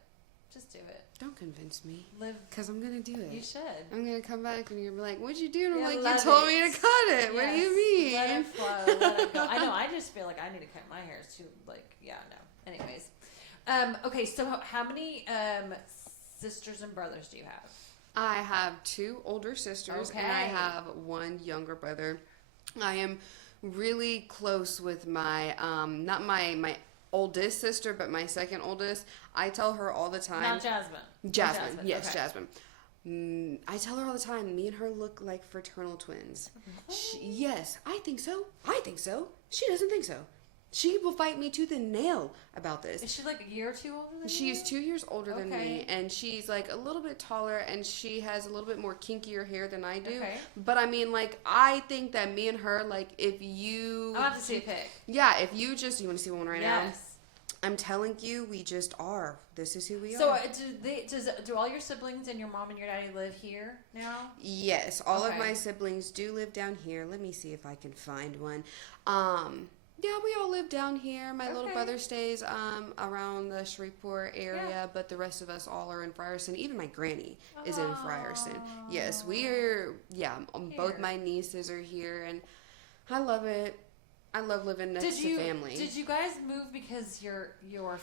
Just do it. Don't convince me. Live. Because I'm going to do it. You should. I'm going to come back and you're going to be like, what'd you do? And I'm like, love you told it. me to cut it. Yes. What do you mean? Let it flow. Let it go. I know. I just feel like I need to cut my hair. It's too, like, yeah, no. Anyways. Okay, so how many sisters and brothers do you have? I have 2 older sisters and I have 1 younger brother. I am really close with my, not my oldest sister, but my second oldest. I tell her all the time. Not Jasmine. Jasmine. Yes, okay. Jasmine. I tell her all the time, me and her look like fraternal twins. Yes, I think so. I think so. She doesn't think so. She will fight me tooth and nail about this. Is she like a year or 2 older than you? She is 2 years older than me, and she's like a little bit taller, and she has a little bit more kinkier hair than I do. Okay. But I mean, like, I think that me and her, like, if you... I'll have to see a pic. Yeah, if you just... You want to see one right now? Yes. I'm telling you, we just are. This is who we so are. So do all your siblings and your mom and your daddy live here now? Yes, all of my siblings do live down here. Let me see if I can find one. Yeah, we all live down here. My little brother stays around the Shreveport area, but the rest of us all are in Frierson. Even my granny is in Frierson. Yes, we are, both my nieces are here, and I love it. I love living next to family. Did you guys move because your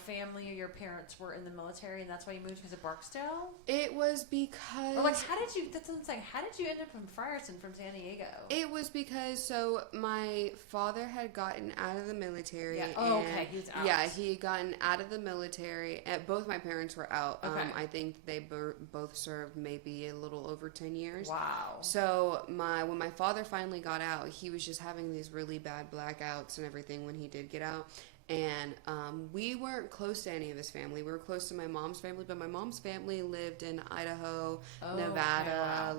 family or your parents were in the military and that's why you moved because of Barksdale? It was because... Or like, how did you... That's what I'm saying. How did you end up in Frierson from San Diego? It was because, so, my father had gotten out of the military. Yeah. Oh, okay. He was out. Yeah, he had gotten out of the military. Both my parents were out. Okay. I think they both served maybe a little over 10 years. Wow. So, when my father finally got out, he was just having these really bad blackouts and everything when he did get out, and we weren't close to any of his family. We were close to my mom's family, but my mom's family lived in Idaho, Nevada,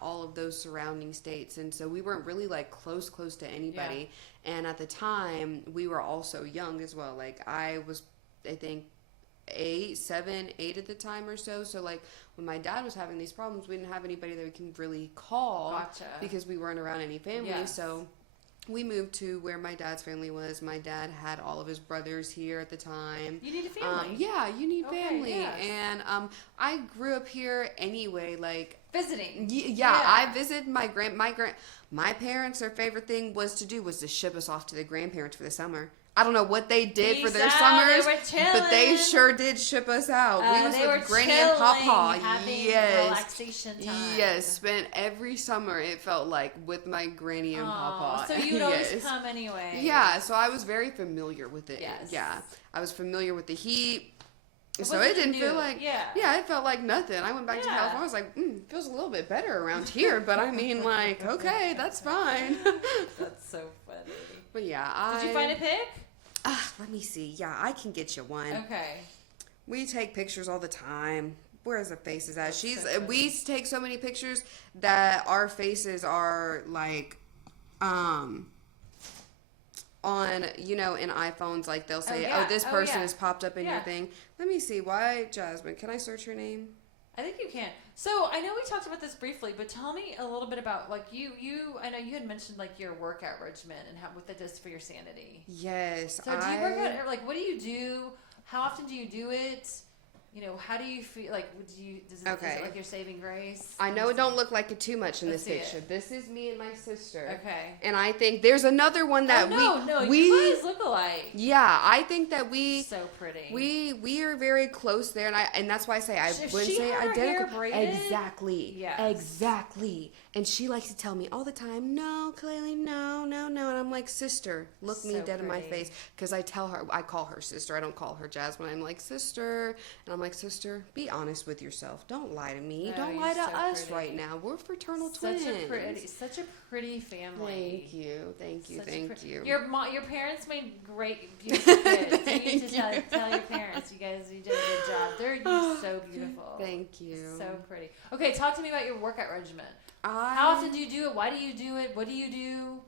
all of those surrounding states, and so we weren't really like close to anybody. And at the time we were also young as well. Like I was, I think 8 at the time or so. So like when my dad was having these problems, we didn't have anybody that we can really call because we weren't around any family. So we moved to where my dad's family was. My dad had all of his brothers here at the time. You need a family. You need family. Yes. And I grew up here anyway, like visiting. I visited my parents. Their favorite thing was to ship us off to the grandparents for the summer. I don't know what they did for their summers, but they sure did ship us out. We was with Granny and Papa. Relaxation time. Yes, spent every summer, it felt like, with my Granny and Papa. So you'd always come anyway. Yeah, so I was very familiar with it. Yes. Yeah, I was familiar with the heat. So it didn't feel like, it felt like nothing. I went back to California. I was like, feels a little bit better around here. But I mean, like, okay, that's fine. That's so funny. But yeah, Did you find a pic? Let me see. Yeah, I can get you one. Okay. We take pictures all the time. Where's her faces at? We take so many pictures that our faces are like, on, in iPhones, like they'll say, this person has popped up in your thing. Let me see. Why, Jasmine? Can I search your name? I think you can. So I know we talked about this briefly, but tell me a little bit about like you. I know you had mentioned like your workout regimen and what that does for your sanity. Yes. So do you work out? Like, what do you do? How often do you do it? How do you feel? Like, is it like your saving grace? I know it don't look like it too much in this picture. This is me and my sister. Okay. And I think there's another one that we you guys look alike. Yeah, I think that so pretty. We are very close there, and that's why I say I wouldn't say identical. Exactly. Yeah. Exactly. And she likes to tell me all the time, no, Khalale, no. And I'm like, sister, look me dead in my face. Because I call her sister. I don't call her Jasmine. I'm like, sister. And I'm like, sister, be honest with yourself. Don't lie to me. Don't lie to us right now. We're fraternal twins. Such a pretty family. Thank you. Your parents made great, beautiful kids. You need to tell your parents, you did a good job. They're so beautiful. Thank you. So pretty. Okay, talk to me about your workout regimen. How often do you do it? Why do you do it? What do you do?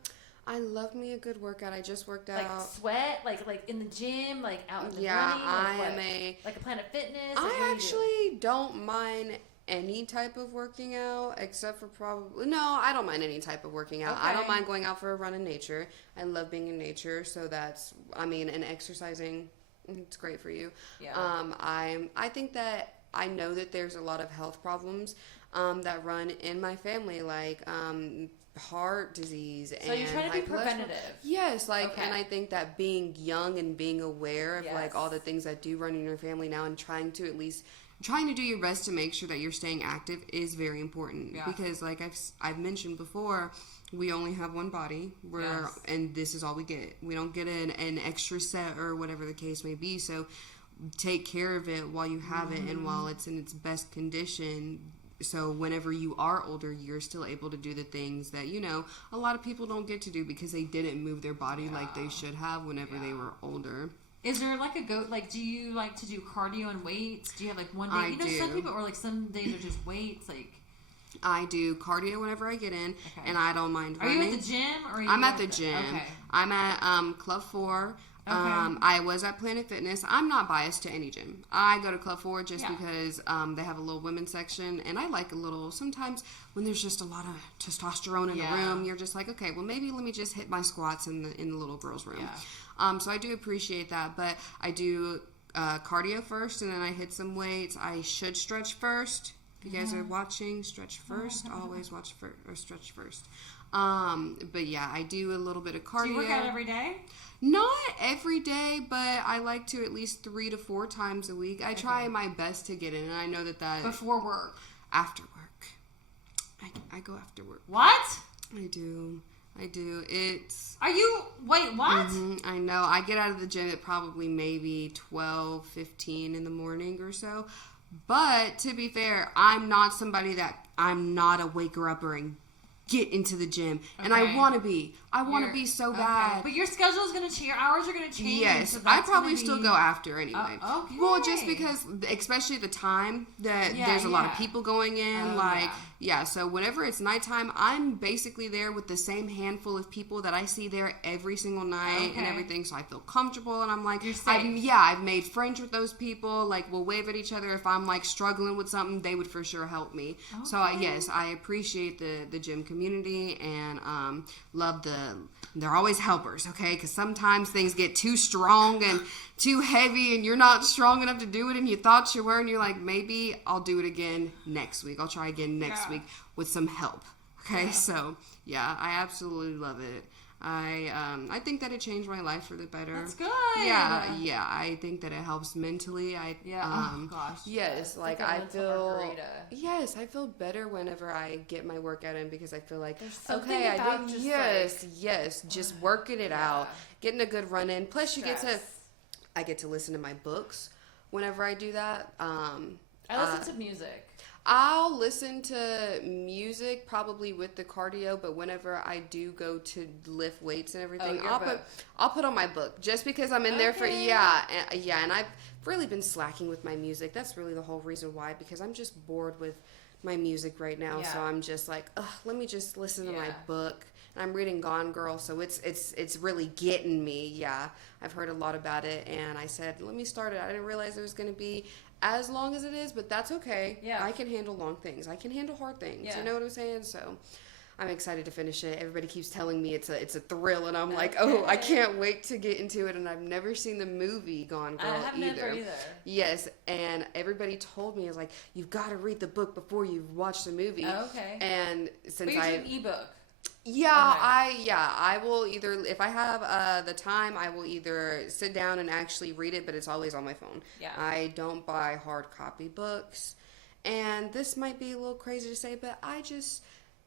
I love me a good workout. I just worked out. Like sweat? Like in the gym? Like out in the running? Like a Planet Fitness? I actually don't mind any type of working out except for I don't mind any type of working out. I don't mind going out for a run in nature. I love being in nature, so and exercising It's great for you. Yeah. I think that I know that there's a lot of health problems that run in my family, like heart disease and so you're trying to be preventative. Yes, and I think that being young and being aware of like all the things that do run in your family now, and trying to do your best to make sure that you're staying active is very important. Because like I've mentioned before, we only have one body. And this is all we get. We don't get an extra set or whatever the case may be. So take care of it while you have it and while it's in its best condition. So whenever you are older, you're still able to do the things that, a lot of people don't get to do because they didn't move their body like they should have whenever they were older. Is there like a do you like to do cardio and weights? Do you have like one day? I do. Some people, or like some days are just weights, like. I do cardio whenever I get in, and I don't mind running. Are you at the gym? Or I'm at the gym. Okay. I'm at Club 4. Okay. I was at Planet Fitness. I'm not biased to any gym. I go to Club 4 just because they have a little women's section, and I like a little, sometimes when there's just a lot of testosterone in the room, you're just like, okay, well maybe let me just hit my squats in the little girls' room. Yeah. So I do appreciate that, but I do cardio first, and then I hit some weights. I should stretch first. If you guys are watching, stretch first. Always watch or stretch first. But yeah, I do a little bit of cardio. Do you work out every day? Not every day, but I like to at least 3 to 4 times a week. I try my best to get in, and I know that before work, after work, I go after work. What? I do. It's. Are you? Wait, what? I know. I get out of the gym at probably maybe 12, 15 in the morning or so. But to be fair, I'm not a waker-upper and get into the gym, and I want to be. I want to be so bad. But your schedule is going to change. Your hours are going to change. Yes, so I probably still go after anyway. Okay. Well, just because, especially at the time that there's a lot of people going in, so whenever it's nighttime, I'm basically there with the same handful of people that I see there every single night and everything, so I feel comfortable, and I'm like, you're safe. I've made friends with those people. Like, we'll wave at each other. If I'm like struggling with something, they would for sure help me. Okay. So I appreciate the gym community, and love they're always helpers, okay? Because sometimes things get too strong and too heavy, and you're not strong enough to do it, and you thought you were, and you're like, maybe I'll do it again next week. I'll try again next week with some help, okay? So I absolutely love it. I think that it changed my life for the better. That's good. Yeah. I think that it helps mentally. Oh gosh. Yes, like I feel. Yes, I feel better whenever I get my workout in, because I feel like just working it out, getting a good run in. Plus, I get to listen to my books whenever I do that. I listen to music. I'll listen to music probably with the cardio, but whenever I do go to lift weights and everything, I'll put on my book just because I'm in there for and I've really been slacking with my music. That's really the whole reason why, because I'm just bored with my music right now. So I'm just like, let me just listen to my book. And I'm reading Gone Girl, so it's really getting me. Yeah, I've heard a lot about it, and I said, let me start it. I didn't realize it was going to be as long as it is, but that's okay. Yeah. I can handle long things. I can handle hard things. Yeah. You know what I'm saying? So I'm excited to finish it. Everybody keeps telling me it's a thrill, and I'm like, I can't wait to get into it. And I've never seen the movie Gone Girl either. Yes, and everybody told me, I was like, you've got to read the book before you watch the movie. Oh, okay. And since you're doing ebook. Yeah, I will either, if I have the time, I will either sit down and actually read it, but it's always on my phone. Yeah. I don't buy hard copy books, and this might be a little crazy to say, but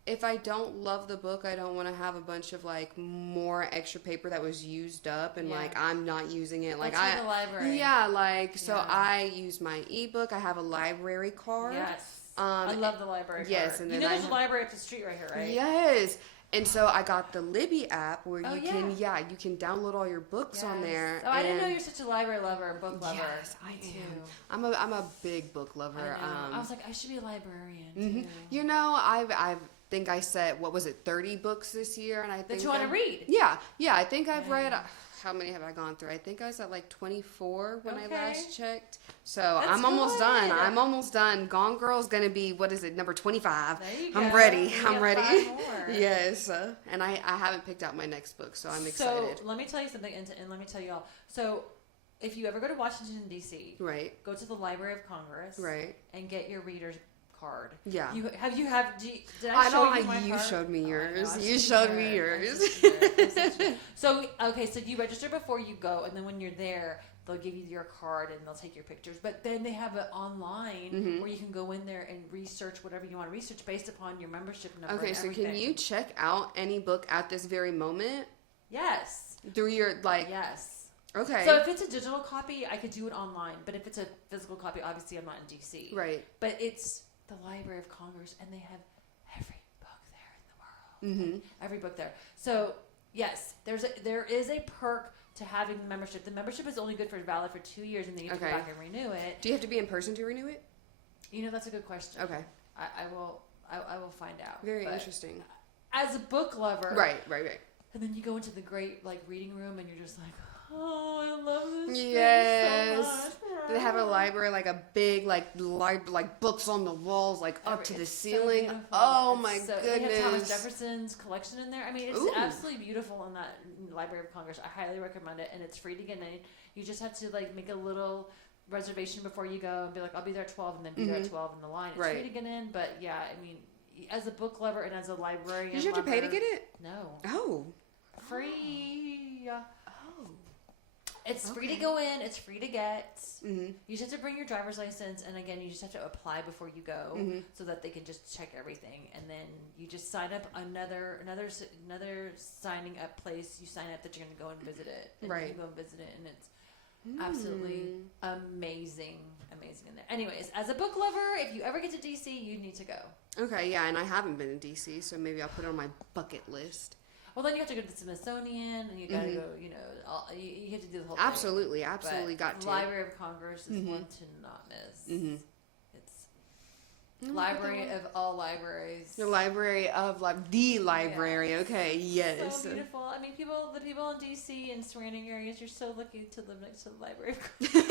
if I don't love the book, I don't want to have a bunch of like more extra paper that was used up, and like I'm not using it. Like the library. Yeah, so I use my ebook. I have a library card. Yes. I love the library card. Yes, and then there's a library up the street right here, right? Yes. And so I got the Libby app where you can download all your books on there. Oh, I didn't know you're such a library lover, book lover. Yes, I am. I'm a big book lover. I was like, I should be a librarian too. You know, I think I said 30 books this year, and I think that you want to read. Yeah. I think I've read. How many have I gone through? I think I was at like 24 when I last checked. So I'm almost done. I'm almost done. Gone Girl's gonna be, what is it, number 25. There you I'm go. ready. I'm ready. 5 more. Yes. And I haven't picked out my next book, so I'm excited. So let me tell you something, and let me tell you all. So if you ever go to Washington, D.C., right, go to the Library of Congress, right, and get your reader's card. Yeah. Did I show you my card? You showed me yours. Oh, you showed me yours. So you register before you go, and then when you're there, they'll give you your card and they'll take your pictures. But then they have it online where you can go in there and research whatever you want to research based upon your membership number. Okay, so can you check out any book at this very moment? Yes. Through your Yes. Okay. So if it's a digital copy, I could do it online. But if it's a physical copy, obviously I'm not in DC. Right. But it's the Library of Congress, and they have every book there in the world. Every book there. So yes, there is a perk to having the membership. The membership is only valid for 2 years, and then you have to go back and renew it. Do you have to be in person to renew it? That's a good question. Okay. I will find out. Very interesting. As a book lover. Right. And then you go into the great reading room, and you're just like, oh, I love this. Yes. So much. They have a library, a big, books on the walls, up to the ceiling. So oh my goodness. They have Thomas Jefferson's collection in there. I mean, it's absolutely beautiful in that Library of Congress. I highly recommend it, and it's free to get in. You just have to make a little reservation before you go and be like, I'll be there at 12, and then be there at 12 in the line. It's free to get in, but yeah, I mean, as a book lover and as a librarian, did you have to pay to get it? No. Oh. Free. Oh. It's free to go in. It's free to get. You just have to bring your driver's license, and again, you just have to apply before you go, so that they can just check everything, and then you just sign up another signing up place. You sign up that you're going to go and visit it, and you go and visit it, and it's absolutely amazing in there. Anyways, as a book lover, if you ever get to DC, you need to go. Okay, yeah, and I haven't been in DC, so maybe I'll put it on my bucket list. Well, then you have to go to the Smithsonian, and you got to go. You have to do the whole thing. Absolutely, But got to. The Library of Congress is one to not miss. It's library of all libraries. The library of the library. Yes. Okay, yes. So beautiful. I mean, the people in DC and surrounding areas, you're so lucky to live next to the Library of Congress.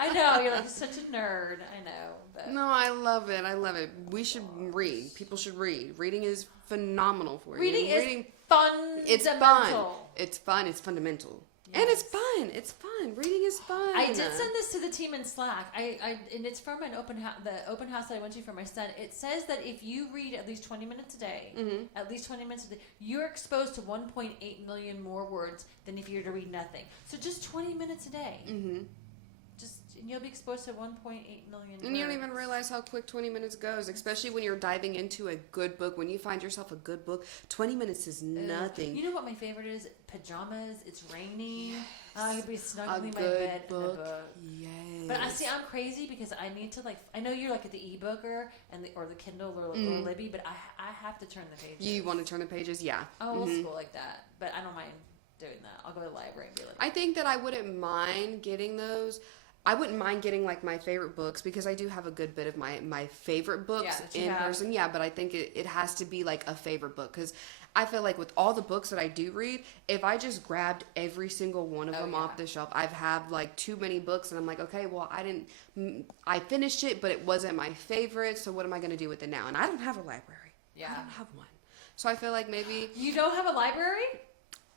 I know, you're such a nerd. I know. But. No, I love it. We should read. People should read. Reading is phenomenal for you. Reading is fun. It's fun. It's fun. It's fundamental. Yes. And it's fun. It's fun. Reading is fun. I did send this to the team in Slack. And it's from an open house. The open house that I went to for my son. It says that if you read at least 20 minutes a day, you're exposed to 1.8 million more words than if you were to read nothing. So just 20 minutes a day. And you'll be exposed to 1.8 million. And you don't even realize how quick 20 minutes goes, especially when you're diving into a good book. When you find yourself a good book, 20 minutes is nothing. You know what my favorite is? Pajamas. It's raining. I could be snuggling my good bed book. in a book. Yes. But I'm crazy because I need to I know you're at the e-booker or the Kindle or Libby, but I have to turn the pages. You want to turn the pages? Yeah. Oh, old school like that. But I don't mind doing that. I'll go to the library and be like. I think that I wouldn't mind getting those. I wouldn't mind getting my favorite books because I do have a good bit of my favorite books in person. Yeah, but I think it has to be a favorite book because I feel like with all the books that I do read, if I just grabbed every single one of them off the shelf, I've had too many books and I'm like, okay, well I finished it, but it wasn't my favorite. So what am I going to do with it now? And I don't have a library. Yeah. I don't have one. So I feel like maybe. You don't have a library?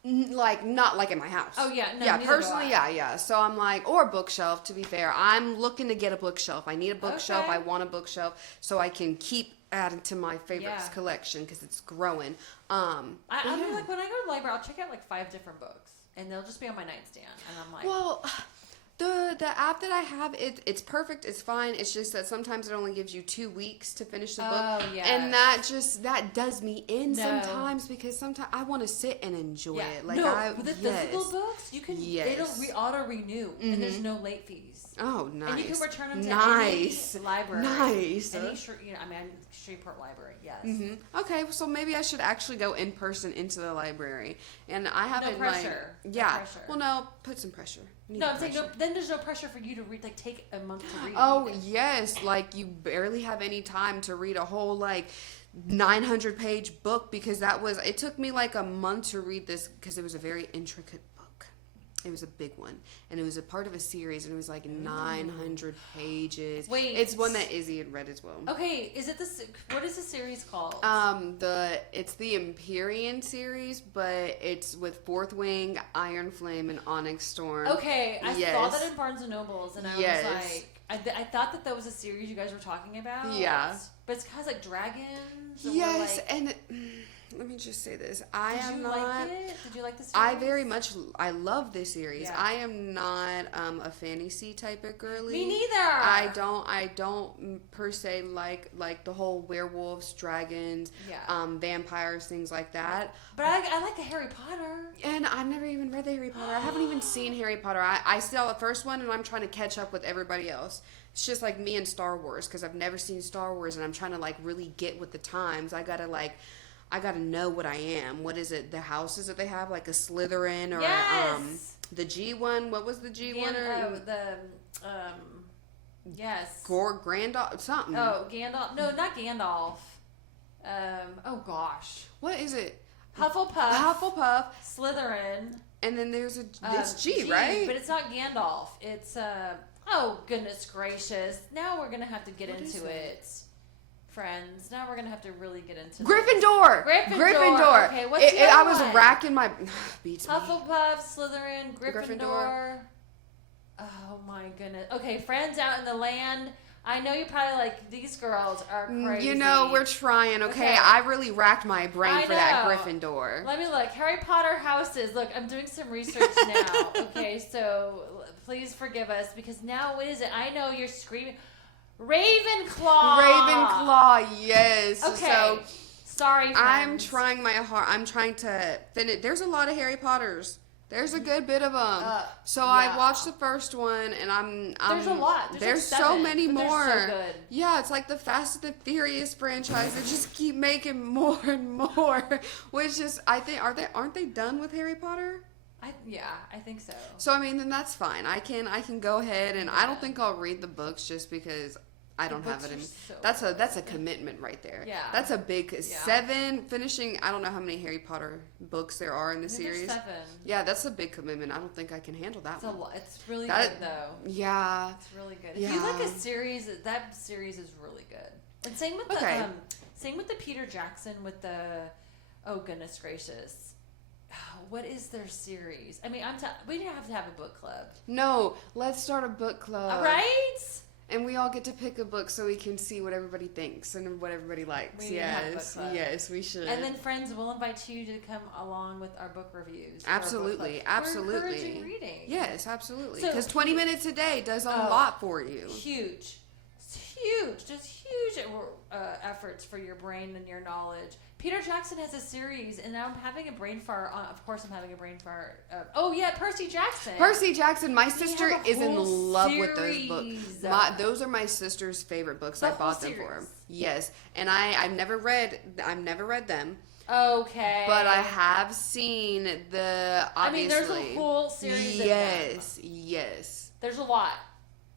Not in my house. Oh yeah, no. Yeah, personally, yeah. So I'm or a bookshelf. To be fair, I'm looking to get a bookshelf. I need a bookshelf. Okay. I want a bookshelf so I can keep adding to my favorites collection because it's growing. When I go to the library, I'll check out 5 different books, and they'll just be on my nightstand, and I'm like, well. The app that I have, it's perfect. It's fine. It's just that sometimes it only gives you 2 weeks to finish the book. Oh, yes. And that does me in sometimes because sometimes I want to sit and enjoy it. The physical books, you can they don't auto renew and there's no late fees. Oh, nice. And you can return them to any library. Nice. Any Shreveport library, yes. Okay, so maybe I should actually go in person into the library. And I haven't No pressure. Yeah. No pressure. Well, no, put some pressure. I'm saying then there's no pressure for you to read take a month to read. Oh, yes, you barely have any time to read a whole 900-page book because it took me a month to read this because it was a very intricate book. It was a big one, and it was a part of a series, and it was like 900 pages. Wait, it's one that Izzy had read as well. Okay, is it what is the series called? It's the Empyrean series, but it's with Fourth Wing, Iron Flame, and Onyx Storm. Okay, I saw that in Barnes and Nobles, and I was like, I thought that was a series you guys were talking about. Yeah, but it's kind of like dragons. Yes, and. Let me just say this. Did you like it? Did you like the series? I love this series. Yeah. I am not a fantasy type of girly. Me neither. I don't per se like the whole werewolves, dragons, vampires, things like that. But I like the Harry Potter. And I've never even read the Harry Potter. I haven't even seen Harry Potter. I saw the first one, and I'm trying to catch up with everybody else. It's just like me and Star Wars, because I've never seen Star Wars, and I'm trying to like really get with the times. I gotta know what I am. What is it? The houses that they have, like a Slytherin or the G one. What was the G one? Yes. Gandalf something. Oh, Gandalf. No, not Gandalf. Oh gosh. What is it? Hufflepuff. Slytherin. And then there's it's G, right? But it's not Gandalf. It's oh goodness gracious. Now we're gonna have to get into it. Friends, now we're gonna have to really get into Gryffindor. Okay, what's the other I was one? racking my beats. Hufflepuff, Slytherin, Gryffindor. Oh my goodness. Okay, friends out in the land. I know you're probably like, these girls are crazy. You know, we're trying. Okay, I really racked my brain for that Gryffindor. Let me look. Harry Potter houses. Look, I'm doing some research now. Okay, so please forgive us, because now what is it? I know you're screaming. Ravenclaw, yes. Okay. So, sorry, friends. I'm trying my heart. I'm trying to finish. There's a lot of Harry Potters. There's a good bit of them. I watched the first one, and there's a lot. There's like so many more. They're so good. Yeah, it's like the Fast and the Furious franchise. They just keep making more and more. Which is, I think, aren't they done with Harry Potter? I think so. So I mean, then that's fine. I can go ahead, and I don't think I'll read the books just because I don't have it in. That's a commitment right there. Yeah. That's a big 7 finishing. I don't know how many Harry Potter books there are in the series. There's 7. Yeah, that's a big commitment. I don't think I can handle that one. A lot. It's really good though. Yeah. It's really good. If you like a series, that series is really good. And same with the Peter Jackson with the oh goodness gracious. What is their series? I mean, we didn't have to have a book club. No, let's start a book club. Right? And we all get to pick a book so we can see what everybody thinks and what everybody likes. Yes, we should. And then, friends, we'll invite you to come along with our book reviews. Absolutely. We're encouraging reading. Yes, absolutely. Because 20 minutes a day does a lot for you. Huge. It's huge. Just huge efforts for your brain and your knowledge. Peter Jackson has a series, and now I'm having a brain fart. Of course, I'm having a brain fart. Percy Jackson. Percy Jackson. My sister is in love with those books. Those are my sister's favorite books. I bought them for her. Yes, and I've never read them. Okay. But I have seen the. Obviously, there's a whole series. Yes. There's a lot.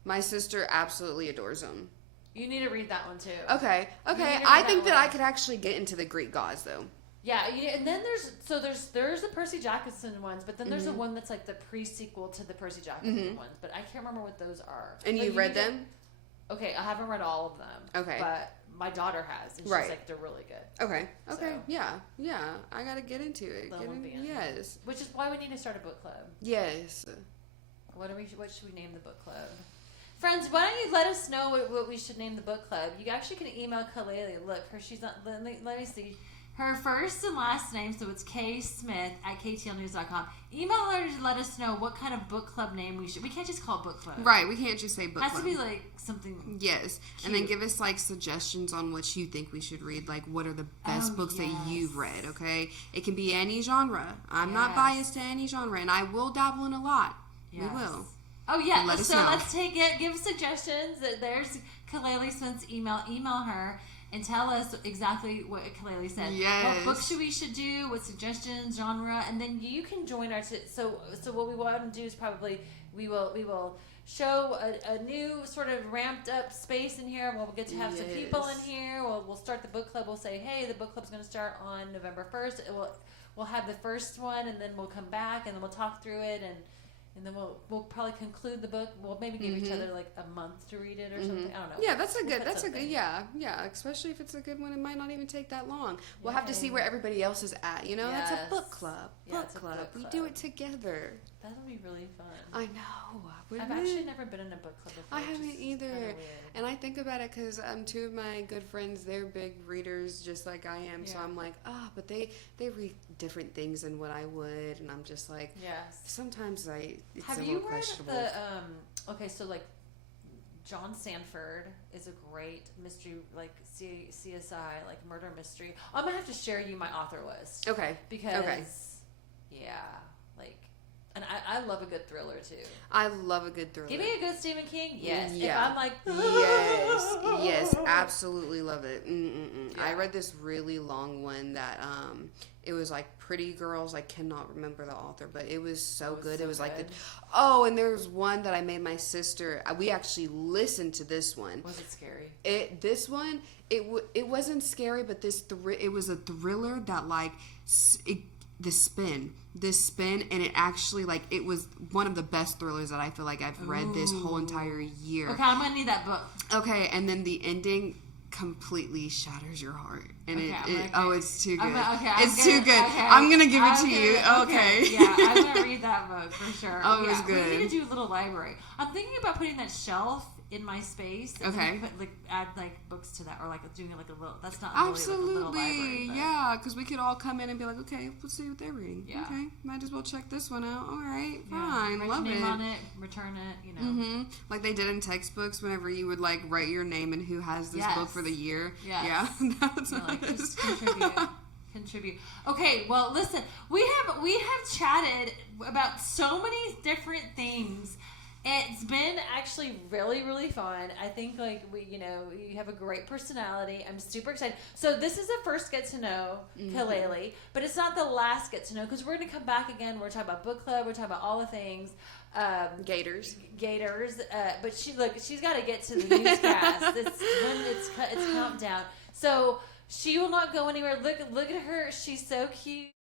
My sister absolutely adores them. You need to read that one too. Okay. I think that I could actually get into the Greek gods though. Yeah, and then there's the Percy Jackson ones, but then there's the one that's like the pre-sequel to the Percy Jackson ones, but I can't remember what those are. And you read them? Okay, I haven't read all of them. Okay. But my daughter has, and she's like, they're really good. Okay. So, yeah. I gotta get into it. Yes. Which is why we need to start a book club. Yes. What should we name the book club? Friends, why don't you let us know what we should name the book club? You actually can email Khalale. Look, she's not. Let me see. Her first and last name, so it's K Smith at KTALnews.com. Email her to let us know what kind of book club name we should. We can't just call it book club. Right, we can't just say book club. It has to be like something. Yes, cute. And then give us like suggestions on what you think we should read. Like, what are the best books that you've read? Okay, it can be any genre. I'm not biased to any genre, and I will dabble in a lot. Yes. We will. Oh yeah, let's take it. Give suggestions. There's Khalale Smith's email. Email her and tell us exactly what Khalale said. Yes. What books we should do? What suggestions, genre, and then you can join our. So what we want to do is probably we will show a new sort of ramped up space in here. We'll get to have some people in here. We'll start the book club. We'll say, hey, the book club's going to start on November 1st. We'll have the first one, and then we'll come back and then we'll talk through it and. And then we'll probably conclude the book. We'll maybe give each other like a month to read it or something. I don't know. Yeah, that's a good. Yeah. Especially if it's a good one, it might not even take that long. We'll have to see where everybody else is at. You know, that's a book club. Book club. We do it together. That'll be really fun. I know. I've actually never been in a book club before. I haven't either. And I think about it because two of my good friends, they're big readers just like I am. Yeah. So I'm like, but they read different things than what I would, and I'm just like, sometimes it's have a you little questionable. read the okay, so like John Sanford is a great mystery, like CSI, like murder mystery. I'm gonna have to share you my author list. Okay. Because and I love a good thriller too. I love a good thriller. Give me a good Stephen King. Yes. Yeah. If I'm like yes, absolutely love it. Yeah. I read this really long one that it was like Pretty Girls. I cannot remember the author, but it was so good. It was like and there was one that I made my sister. We actually listened to this one. Was it scary? It wasn't scary, but it was a thriller that like this spin, and it actually like it was one of the best thrillers that I feel like I've read this whole entire year. Okay, I'm gonna need that book. Okay, and then the ending completely shatters your heart, and it's too good. Too good. Okay. I'm gonna give it to you. Okay. Yeah, I'm gonna read that book for sure. It was good. We need to do a little library. I'm thinking about putting that shelf in my space. And then add like books to that, or like doing it like a little. That's not really like a little library. Yeah, because we could all come in and be like, okay, let's see what they're reading. Yeah. Okay, might as well check this one out. All right, fine, write love your name it. on it, return it. You know, like they did in textbooks. Whenever you would like write your name and who has this book for the year. Yes. Yeah, that's just contribute. Okay, well, listen, we have chatted about so many different things. It's been actually really, really fun. I think you have a great personality. I'm super excited. So this is the first get to know Khalale, but it's not the last get to know because we're going to come back again. We're talking about book club. We're talking about all the things. Gators. But she's got to get to the newscast. It's countdown. So she will not go anywhere. Look at her. She's so cute.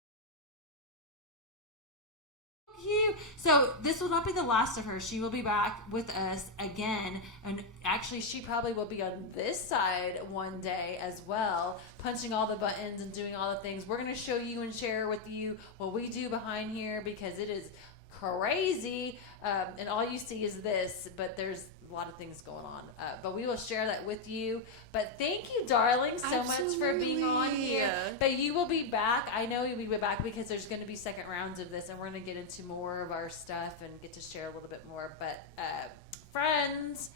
So this will not be the last of her. She will be back with us again, and actually she probably will be on this side one day as well, punching all the buttons and doing all the things. We're going to show you and share with you what we do behind here because it is crazy, and all you see is this, but there's a lot of things going on, but we will share that with you. But thank you, darling, so much for being on here. But you will be back. I know you'll be back because there's going to be second rounds of this, and we're going to get into more of our stuff and get to share a little bit more. But friends,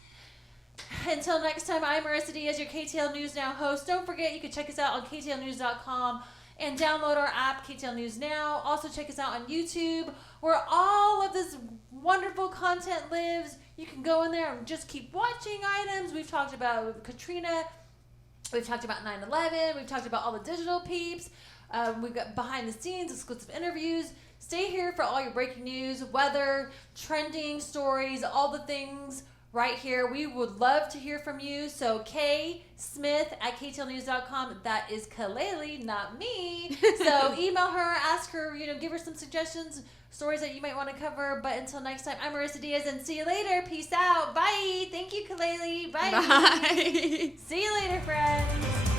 until next time, I'm Marissa Diaz, your KTAL News Now host. Don't forget, you can check us out on KTALnews.com and download our app, KTAL News Now. Also check us out on YouTube, where all of this wonderful content lives. You can go in there and just keep watching items. We've talked about Katrina. We've talked about 9/11. We've talked about all the digital peeps. We've got behind the scenes, exclusive interviews. Stay here for all your breaking news, weather, trending stories, all the things right here. We would love to hear from you. So K Smith at KTALnews.com. That is Khalale, not me. So email her, ask her, give her some suggestions, stories that you might want to cover. But until next time, I'm Marissa Diaz, and see you later. Peace out. Bye. Thank you, Khalale. Bye. Bye. See you later, friends.